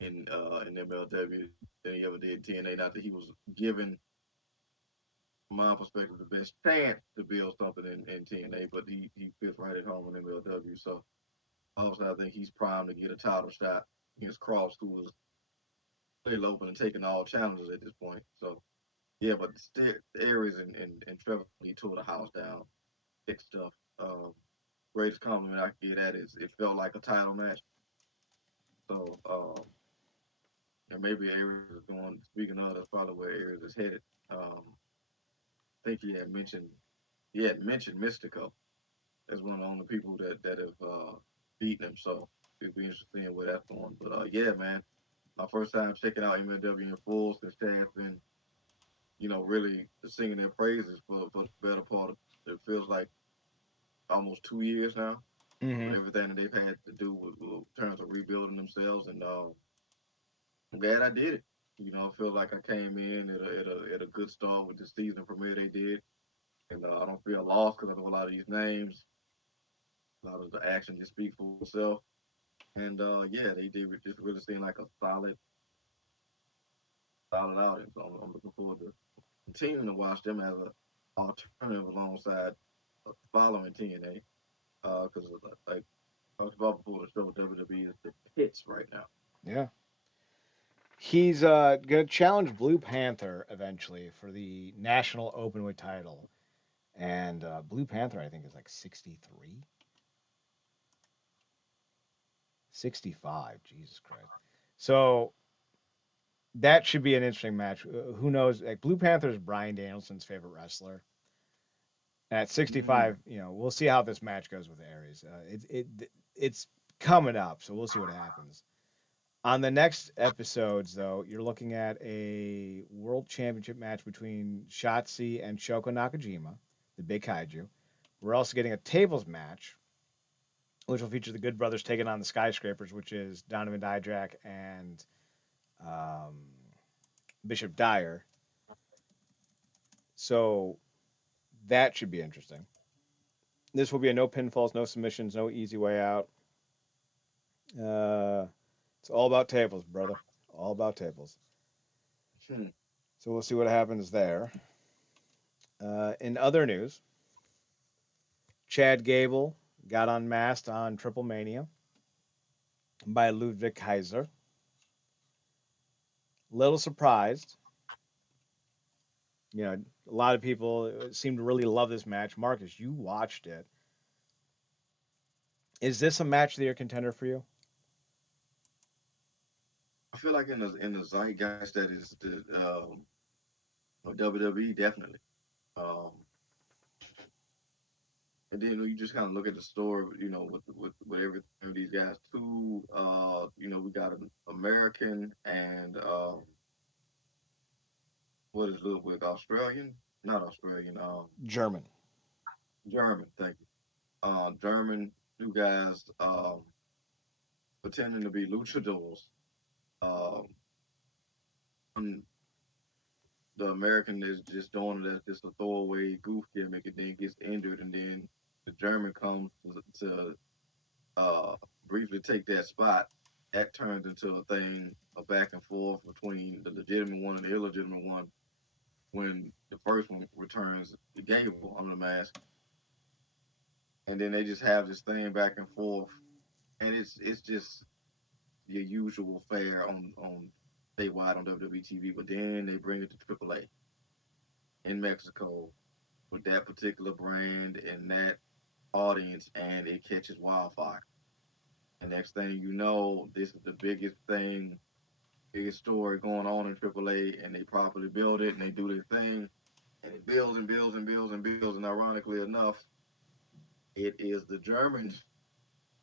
in MLW than he ever did in TNA. Not that he was given, from my perspective, the best chance to build something in TNA, but he fits right at home in MLW. So obviously, I think he's primed to get a title shot against Cross, who was still open and taking all challenges at this point. So yeah, but still, Aries and Trevor, he tore the house down. Big stuff. Um, Greatest compliment I can get at is it felt like a title match. So and maybe Aries is going. Speaking of, that's probably where Aries is headed. I think he had mentioned Mystico as one of the only people that have beaten him. So it'd be interesting seeing where that's going. But yeah, man, my first time checking out MLW in full since Chad's been, really singing their praises for the better part of it feels like almost 2 years now. Mm-hmm. With everything that they've had to do with in terms of rebuilding themselves, and I'm glad I did it. I feel like I came in at a good start with the season premiere they did, and I don't feel lost because I know a lot of these names, a lot of the action just speaks for itself. And yeah, they did just really seem like a solid outing. So I'm looking forward to continuing to watch them as a alternative alongside following TNA. Because like I talked about before, the show WWE is the pits right now. Yeah. He's gonna challenge Blue Panther eventually for the national openweight title, and Blue Panther I think is like 63, 65. Jesus Christ. So that should be an interesting match. Who knows? Like Blue Panther is Brian Danielson's favorite wrestler. At Mm. 65, we'll see how this match goes with Aries. It's coming up, so we'll see what happens. On the next episodes, though, you're looking at a world championship match between Shotzi and Shoko Nakajima, the big kaiju. We're also getting a tables match, which will feature the Good Brothers taking on the Skyscrapers, which is Donovan Dijak and um, Bishop Dyer. So that should be interesting. This will be a no pinfalls, no submissions, no easy way out. Uh, it's all about tables, brother. All about tables. Hmm. So we'll see what happens there. In other news, Chad Gable got unmasked on Triple Mania by Ludwig Kaiser. Little surprised. A lot of people seem to really love this match. Marcus, you watched it. Is this a match of the year contender for you? I feel like in the zeitgeist that is the of WWE, definitely. Um, And then you just kind of look at the story, with everything these guys too. We got an American and what is Ludwig, Australian? Not Australian. German. German. Thank you. German, two guys pretending to be luchadors. Um, and the American is just doing it as just a throwaway goof gimmick, and then gets injured, and then the German comes to uh, briefly take that spot. That turns into a thing, a back and forth between the legitimate one and the illegitimate one. When the first one returns the Gable on the mask, and then they just have this thing back and forth, and it's just your usual fare on statewide on WWE TV. But then they bring it to AAA in Mexico with that particular brand and that audience, and it catches wildfire. And next thing you know, this is the biggest thing, biggest story going on in AAA, and they properly build it and they do their thing, and it builds and builds and builds and builds. And ironically enough, it is the German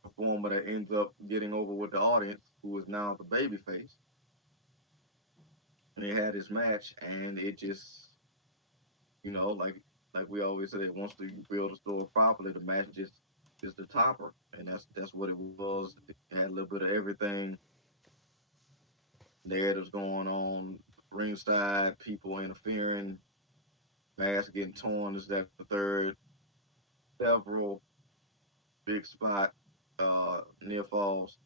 performer that ends up getting over with the audience, who is now the babyface. And they had this match, and it just, like we always say, once you build a story properly, the match just is the topper, and that's what it was. It had a little bit of everything. Narratives going on ringside, people interfering, masks getting torn. Is that the third? Several big spot near falls,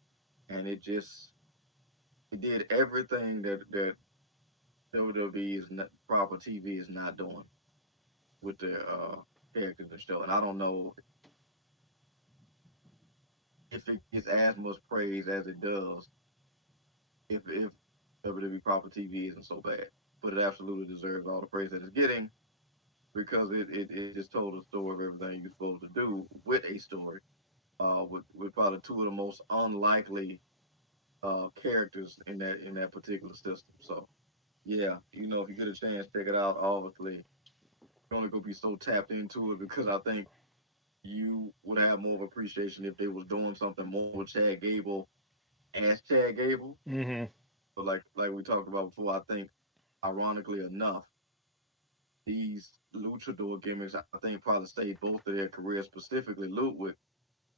and it did everything that WWE is not, proper TV is not doing with their characters and show. And I don't know if it gets as much praise as it does if WWE proper TV isn't so bad. But it absolutely deserves all the praise that it's getting, because it just told a story of everything you're supposed to do with a story. With probably two of the most unlikely characters in that particular system. So yeah, if you get a chance, check it out. Obviously, you're only gonna be so tapped into it because I think you would have more of appreciation if they was doing something more with Chad Gable as Chad Gable. Hmm. But like we talked about before, I think ironically enough, these luchador gimmicks I think probably saved both of their careers, specifically Ludwig,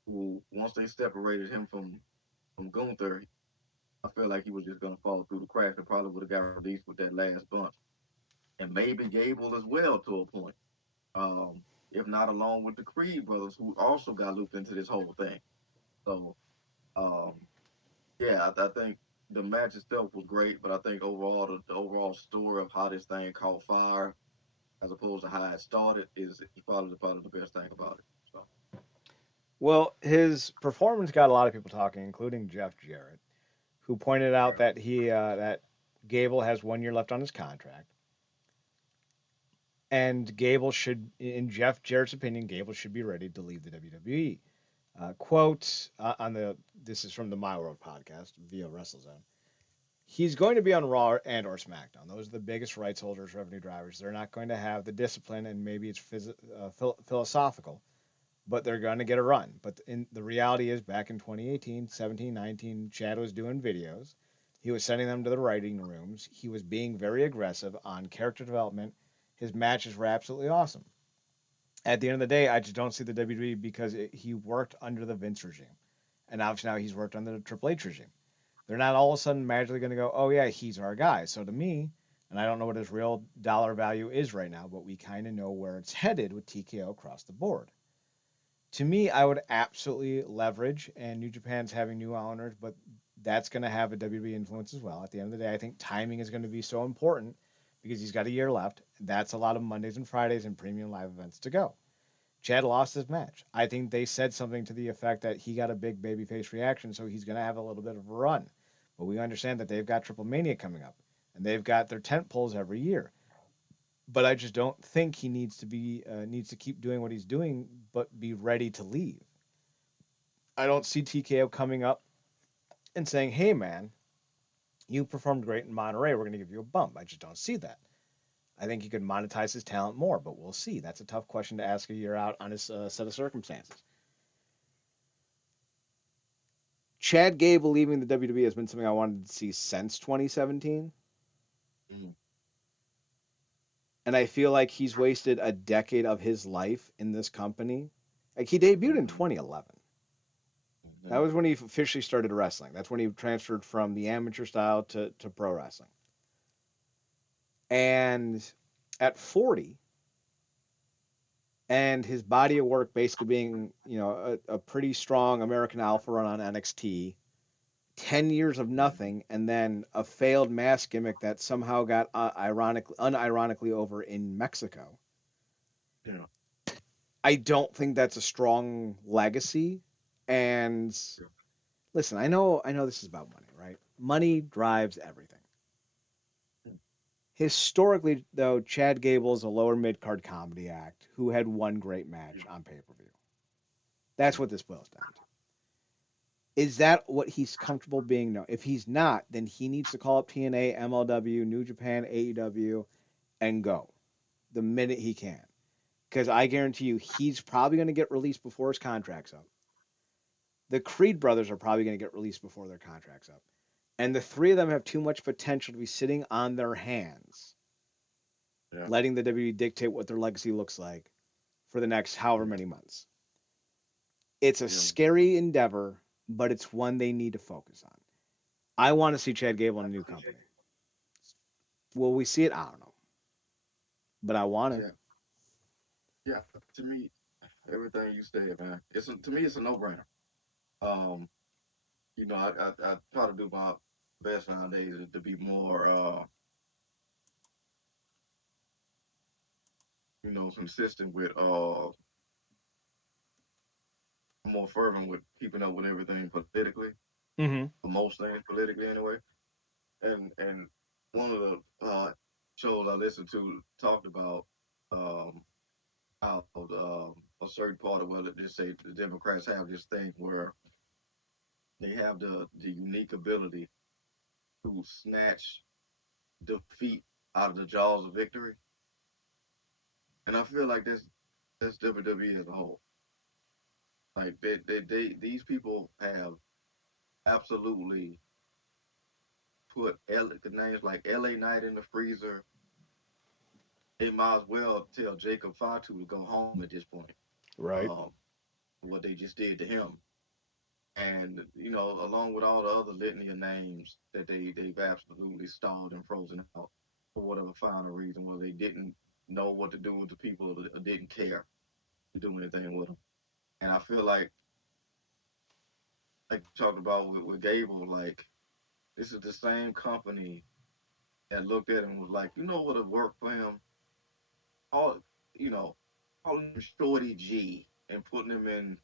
who once they separated him from Gunther, I felt like he was just gonna fall through the cracks and probably would have got released with that last bunch. And maybe Gable as well to a point. If not along with the Creed brothers, who also got looped into this whole thing. So um, yeah, I think the match itself was great, but I think overall the overall story of how this thing caught fire, as opposed to how it started, is probably the best thing about it. So Well, his performance got a lot of people talking, including Jeff Jarrett, who pointed out yeah, that that Gable has 1 year left on his contract, and Gable should, in Jeff Jarrett's opinion, Gable should be ready to leave the WWE. Quote on the this is from the My World podcast via WrestleZone. He's going to be on Raw and or SmackDown. Those are the biggest rights holders, revenue drivers. They're not going to have the discipline, and maybe it's philosophical, but they're going to get a run. But the reality is, back in 2018, 17, 19, Chad was doing videos. He was sending them to the writing rooms. He was being very aggressive on character development. His matches were absolutely awesome. At the end of the day, I just don't see the WWE because he worked under the Vince regime. And obviously now he's worked under the Triple H regime. They're not all of a sudden magically going to go, oh, yeah, he's our guy. So to me, and I don't know what his real dollar value is right now, but we kind of know where it's headed with TKO across the board. To me, I would absolutely leverage, and New Japan's having new owners, but that's going to have a WWE influence as well. At the end of the day, I think timing is going to be so important because he's got a year left. That's a lot of Mondays and Fridays and premium live events to go. Chad lost his match. I think they said something to the effect that he got a big babyface reaction, so he's going to have a little bit of a run. But we understand that they've got Triple Mania coming up, and they've got their tent poles every year. But I just don't think he needs to keep doing what he's doing, but be ready to leave. I don't see TKO coming up and saying, "Hey, man, you performed great in Monterey. We're going to give you a bump." I just don't see that. I think he could monetize his talent more, but we'll see. That's a tough question to ask a year out on his set of circumstances. Chad Gable leaving the WWE has been something I wanted to see since 2017, Mm-hmm. and I feel like he's wasted a decade of his life in this company. Like he debuted in Mm-hmm. 2011. That Mm-hmm. was when he officially started wrestling. That's when he transferred from the amateur style to pro wrestling. And at 40, and his body of work basically being, a pretty strong American Alpha run on NXT, 10 years of nothing, and then a failed mask gimmick that somehow got unironically over in Mexico. Yeah. I don't think that's a strong legacy. And Yeah. listen, I know this is about money, right? Money drives everything. Historically, though, Chad Gable is a lower mid card comedy act who had one great match Yeah. on pay per view. That's what this boils down to. Is that what he's comfortable being? No. If he's not, then he needs to call up TNA, MLW, New Japan, AEW, and go the minute he can. Because I guarantee you, he's probably going to get released before his contract's up. The Creed brothers are probably going to get released before their contract's up. And the three of them have too much potential to be sitting on their hands, Yeah. letting the WWE dictate what their legacy looks like for the next however Yeah. many months. It's a Yeah. scary endeavor, but it's one they need to focus on. I want to see Chad Gable in a new company. Will we see it? I don't know, but I want it. Yeah. Yeah. To me, everything you said, man, to me it's a no brainer. Um, I try to do my best nowadays to be more consistent with more fervent with keeping up with everything politically, Mm-hmm. or most things politically anyway. And one of the shows I listened to talked about um how a certain part of what they say the Democrats have this thing where they have the unique ability to snatch defeat out of the jaws of victory, and I feel like that's WWE as a whole. Like these people have absolutely put the names like LA Knight in the freezer. They might as well tell Jacob Fatu to go home at this point. Right. Um, what they just did to him, and along with all the other litany of names that they've absolutely stalled and frozen out for whatever final reason, where they didn't know what to do with the people or didn't care to do anything with them. And I feel like you talked about with Gable, like this is the same company that looked at him and was like, you know what would work for him? All you know, calling him Shorty G and putting him in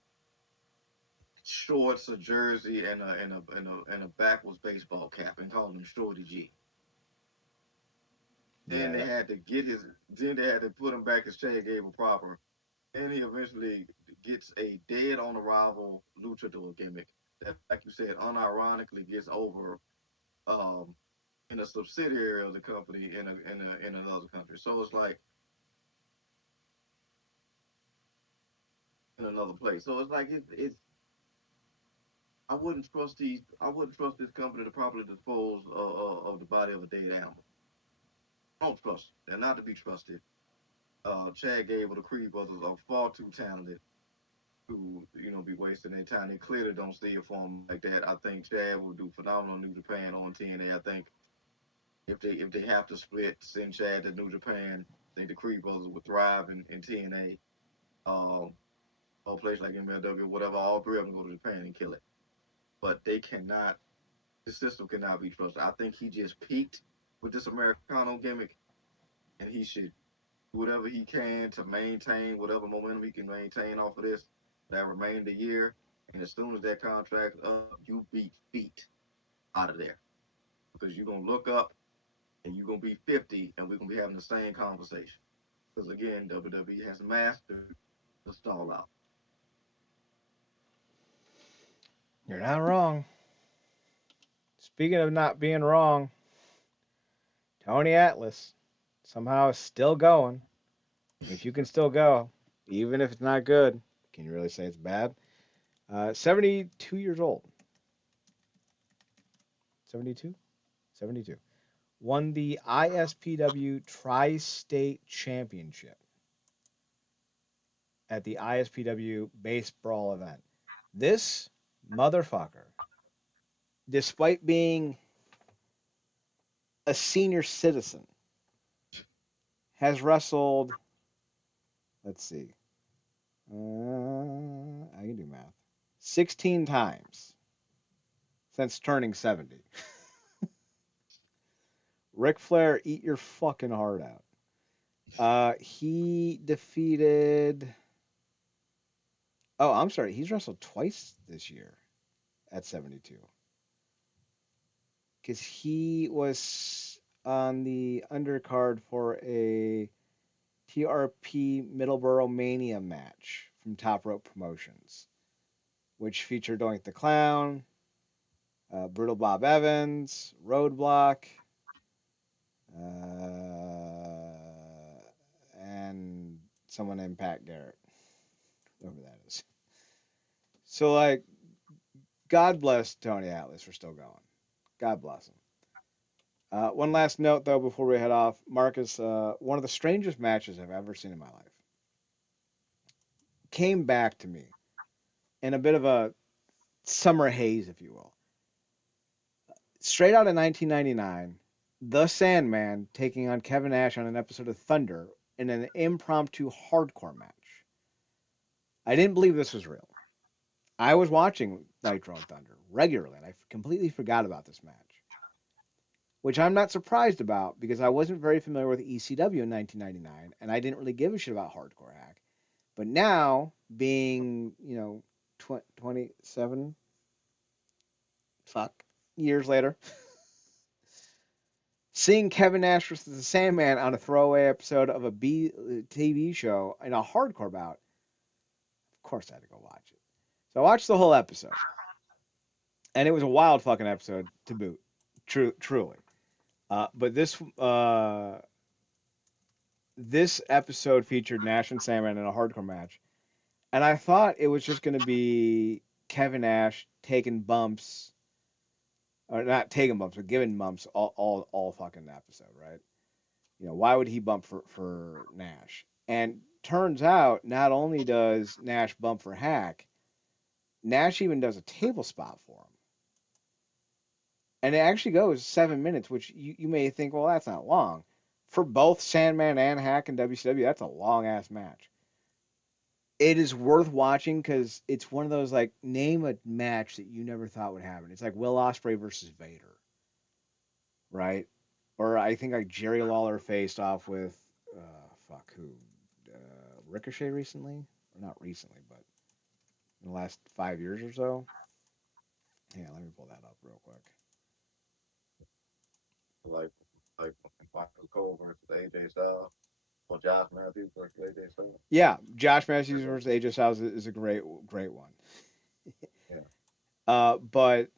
shorts, a jersey, and a backwards baseball cap and calling him Shorty G. Then Yeah. they had to get his. Then they had to put him back as Chad Gable proper. And he eventually gets a dead on arrival luchador gimmick that, like you said, unironically gets over um, in a subsidiary of the company in another country. So it's like in another place. So it's like it's I wouldn't trust this company to properly dispose of the body of a dead animal. I don't trust them. They're not to be trusted. Chad Gable, the Creed brothers are far too talented to be wasting their time. They clearly don't see it for him like that. I think Chad will do phenomenal in New Japan on TNA. I think if they have to split, send Chad to New Japan. I think the Creed brothers would thrive in TNA. Um, or a place like MLW, whatever. All three of them go to Japan and kill it. But they cannot. The system cannot be trusted. I think he just peaked with this Americano gimmick, and he should do whatever he can to maintain whatever momentum he can maintain off of this that remainder year. And as soon as that contract's up, you beat feet out of there because you're gonna look up and you're gonna be 50, and we're gonna be having the same conversation. Because again, WWE has mastered the stall out. You're not wrong. Speaking of not being wrong, Tony Atlas Somehow it's still going. If you can still go, even if it's not good, can you really say it's bad? 72 years old. 72? 72. Won the ISPW Tri State Championship at the ISPW Base Brawl event. This motherfucker, despite being a senior citizen, has wrestled, let's see, I can do math, 16 times since turning 70. Ric Flair, eat your fucking heart out. He defeated. Oh, I'm sorry. He's wrestled twice this year at 72 because he was on the undercard for a TRP Middleborough Mania match from Top Rope Promotions, which featured Doink the Clown, Brutal Bob Evans, Roadblock, and someone named Pat Garrett, whoever that is. So, like, God bless Tony Atlas for still going. God bless him. One last note, though, before we head off. Marcus, one of the strangest matches I've ever seen in my life came back to me in a bit of a summer haze, if you will. Straight out of 1999, The Sandman taking on Kevin Nash on an episode of Thunder in an impromptu hardcore match. I didn't believe this was real. I was watching Nitro and Thunder regularly, and I completely forgot about this match, which I'm not surprised about because I wasn't very familiar with ECW in 1999, and I didn't really give a shit about Hardcore Hack. But now, being, 27 fuck years later, seeing Kevin Nash versus the Sandman on a throwaway episode of a B TV show in a hardcore bout, of course I had to go watch it. So I watched the whole episode, and it was a wild fucking episode to boot, truly. But this episode featured Nash and Sandman in a hardcore match, and I thought it was just going to be Kevin Nash taking bumps, or not taking bumps, but giving bumps all fucking episode, right? Why would he bump for Nash? And turns out, not only does Nash bump for Hack, Nash even does a table spot for him. And it actually goes 7 minutes, which you may think, well, that's not long. For both Sandman and Hack in WCW, that's a long ass match. It is worth watching because it's one of those, like, name a match that you never thought would happen. It's like Will Ospreay versus Vader, right? Or I think like Jerry Lawler faced off with fuck who, Ricochet recently, or not recently, but in the last 5 years or so. Yeah, let me pull that up real quick. like like Michael Cole versus AJ Styles or Josh Matthews versus AJ Styles. Yeah, Josh Matthews Okay. versus AJ Styles is a great one. Yeah. But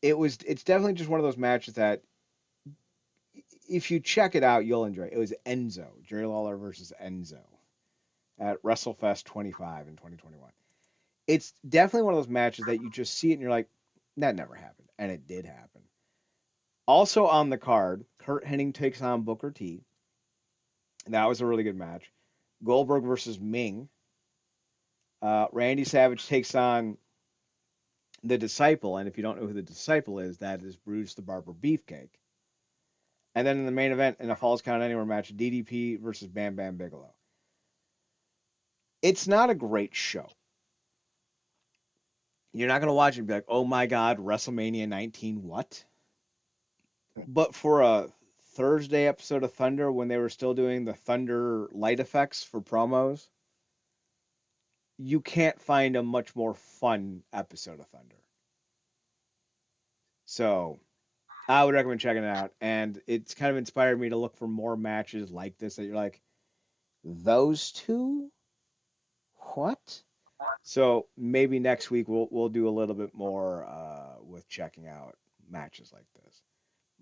it's definitely just one of those matches that if you check it out, you'll enjoy. It was Enzo, Jerry Lawler versus Enzo at WrestleFest 25 in 2021. It's definitely one of those matches that you just see it and you're like, that never happened, and it did happen. Also on the card, Kurt Hennig takes on Booker T. That was a really good match. Goldberg versus Ming. Randy Savage takes on the Disciple, and if you don't know who the Disciple is, that is Bruce the Barber Beefcake. And then in the main event, in a Falls Count Anywhere match, DDP versus Bam Bam Bigelow. It's not a great show. You're not going to watch it and be like, oh my God, WrestleMania 19, what? But for a Thursday episode of Thunder, when they were still doing the Thunder light effects for promos, you can't find a much more fun episode of Thunder. So I would recommend checking it out. And it's kind of inspired me to look for more matches like this that you're like, those two? What? So maybe next week we'll do a little bit more with checking out matches like this.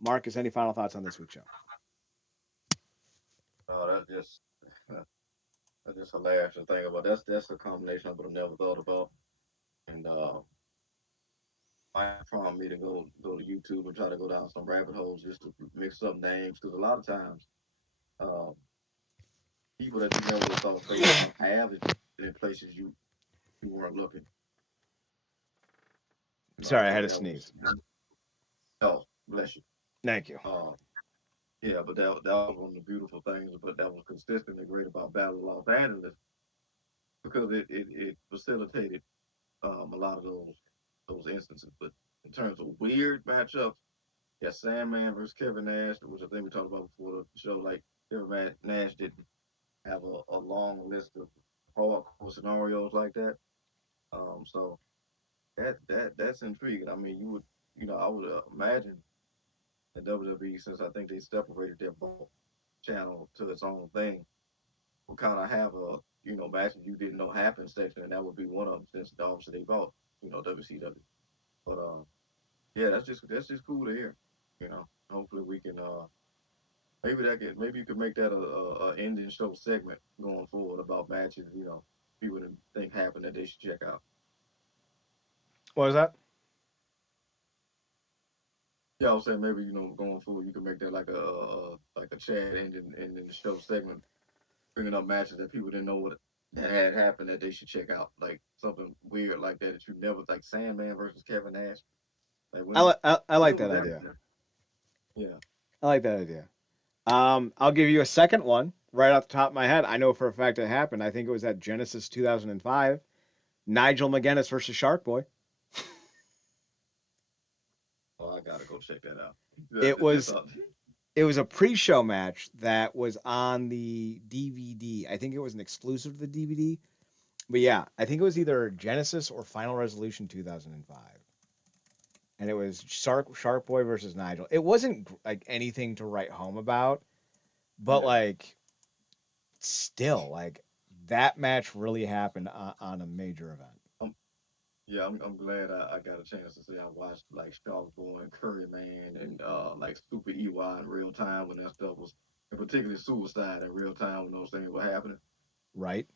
Marcus, any final thoughts on this week's show? That's just that's just hilarious to think about. That's a combination I would have never thought about, and might prompt me to go to YouTube and try to go down some rabbit holes just to mix up names because a lot of times uh, people that you never would have thought faced off have it in places you weren't looking. I Sorry, I had think to that was sneeze. oh bless you. Thank you. Uh, yeah, but that was one of the beautiful things, but that was consistent and great about Battle of Los Angeles because it facilitated a lot of those instances. But in terms of weird matchups, yeah, Sandman versus Kevin Nash, which I think we talked about before the show. Like Kevin Nash didn't have a long list of hardcore scenarios like that. So that's intriguing. I mean, I would imagine that WWE, since I think they separated their vault channel to its own thing, will kind of have a matches you didn't know happened section, and that would be one of them since obviously they bought WCW. But yeah, that's just cool to hear. Hopefully we can maybe you could make that a ending show segment going forward about matches. People that think happen that they should check out. What was that? Yeah, I was saying maybe going forward you can make that like a chat ending the show segment, bringing up matches that people didn't know what that had happened that they should check out, like something weird like that that you never like Sandman versus Kevin Nash. Like I like when was that that? idea. Yeah, I like that idea. I'll give you a second one right off the top of my head. I know for a fact it happened. I think it was at Genesis 2005. Nigel McGuinness versus Shark Boy. oh I gotta go check that out. It Just was it was a pre-show match that was on the DVD. I think it was an exclusive to the DVD. But yeah, I think it was either Genesis or Final Resolution 2005. And it was Shark Boy versus Nigel. It wasn't like anything to write home about, but yeah. like still like that match really happened on a major event. I'm Yeah, I'm glad I got a chance to see. I watched like Shark Boy and Curry Man and like Super EY in real time when that stuff was, and particularly Suicide in real time when those things were happening Right?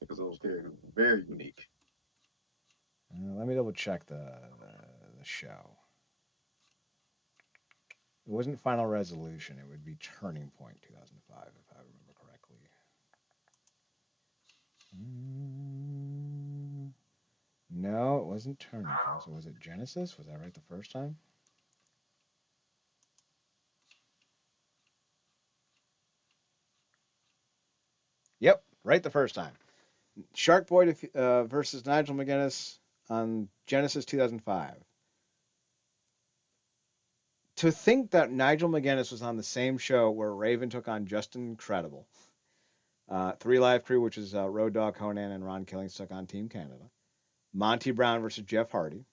because those characters were very unique. Let me double check the show. It wasn't Final Resolution. It would be Turning Point 2005, if I remember correctly. Mm, no, it wasn't Turning Point. So was it Genesis? Was that right the first time? Yep, right the first time. Shark Boy versus Nigel McGuinness on Genesis 2005. To think that Nigel McGuinness was on the same show where Raven took on Justin Incredible, Three Live Crew, which is Road Dogg Conan and Ron Killings took on Team Canada, Monty Brown versus Jeff Hardy,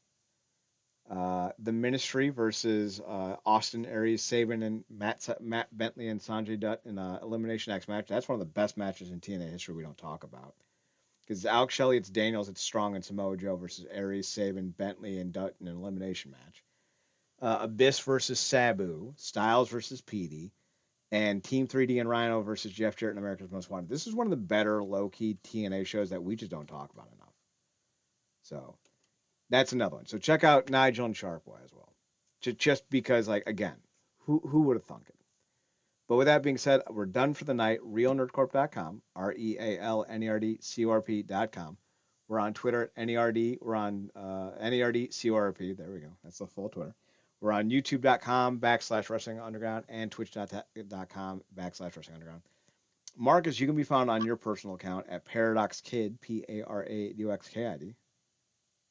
The Ministry versus Austin Aries, Sabin, and Matt Bentley and Sanjay Dutt in an Elimination X match. That's one of the best matches in TNA history we don't talk about. Because Alex Shelley, it's Daniels, it's Strong, and Samoa Joe versus Aries, Sabin, Bentley, and Dutt in an elimination match. Abyss versus Sabu, Styles versus Petey, and Team 3D and Rhino versus Jeff Jarrett and America's Most Wanted. This is one of the better low key TNA shows that we just don't talk about enough. So that's another one. So check out Nigel and Sharpway as well. Just because, like, again, who would have thunk it? But with that being said, we're done for the night. RealNerdCorp.com, RealNerdCorp.com. We're on Twitter at NERD. We're on NERDCORP. There we go. That's the full Twitter. We're on YouTube.com/Wrestling Underground and Twitch.com/Wrestling Underground. Marcus, you can be found on your personal account at Paradox Kid, PARADUXKID.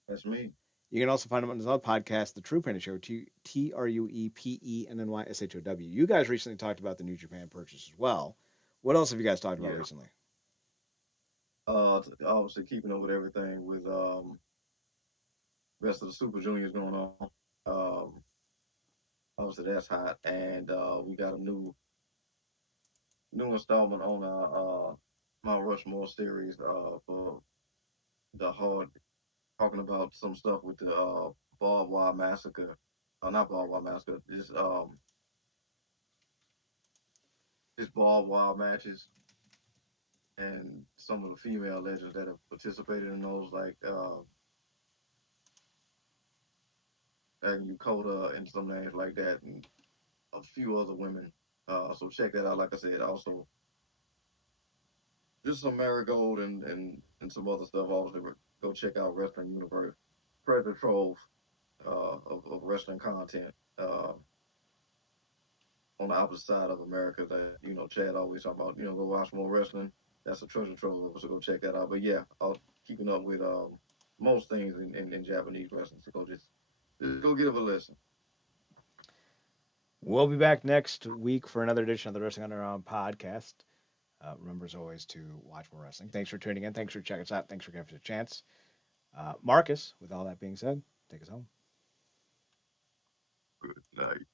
That's me. You can also find him on his other podcast, The True Penny Show, TRUEPENNYSHOW. You guys recently talked about the New Japan purchase as well. What else have you guys talked about Yeah. recently? Obviously keeping up with everything with rest of the Super Juniors going on. Um, Obviously that's hot, and we got a new installment on our Mount Rushmore series for the hard talking about some stuff with the barbed wire massacre. Not barbed wire massacre. Just It's barbed wire matches, and some of the female legends that have participated in those, like Dakota and some names like that, and a few other women. So check that out. Like I said, also just some Marigold and some other stuff. Also, go check out Wrestling Universe, Treasure Trove of wrestling content on the opposite side of America. That Chad always talk about. Go watch more wrestling. That's a treasure trove. So go check that out. But yeah, I'll keeping up with most things in Japanese wrestling. So just go give it a listen. We'll be back next week for another edition of the Wrestling Underground podcast. Remember, as always, to watch more wrestling. Thanks for tuning in. Thanks for checking us out. Thanks for giving us a chance. Marcus, with all that being said, take us home. Good night.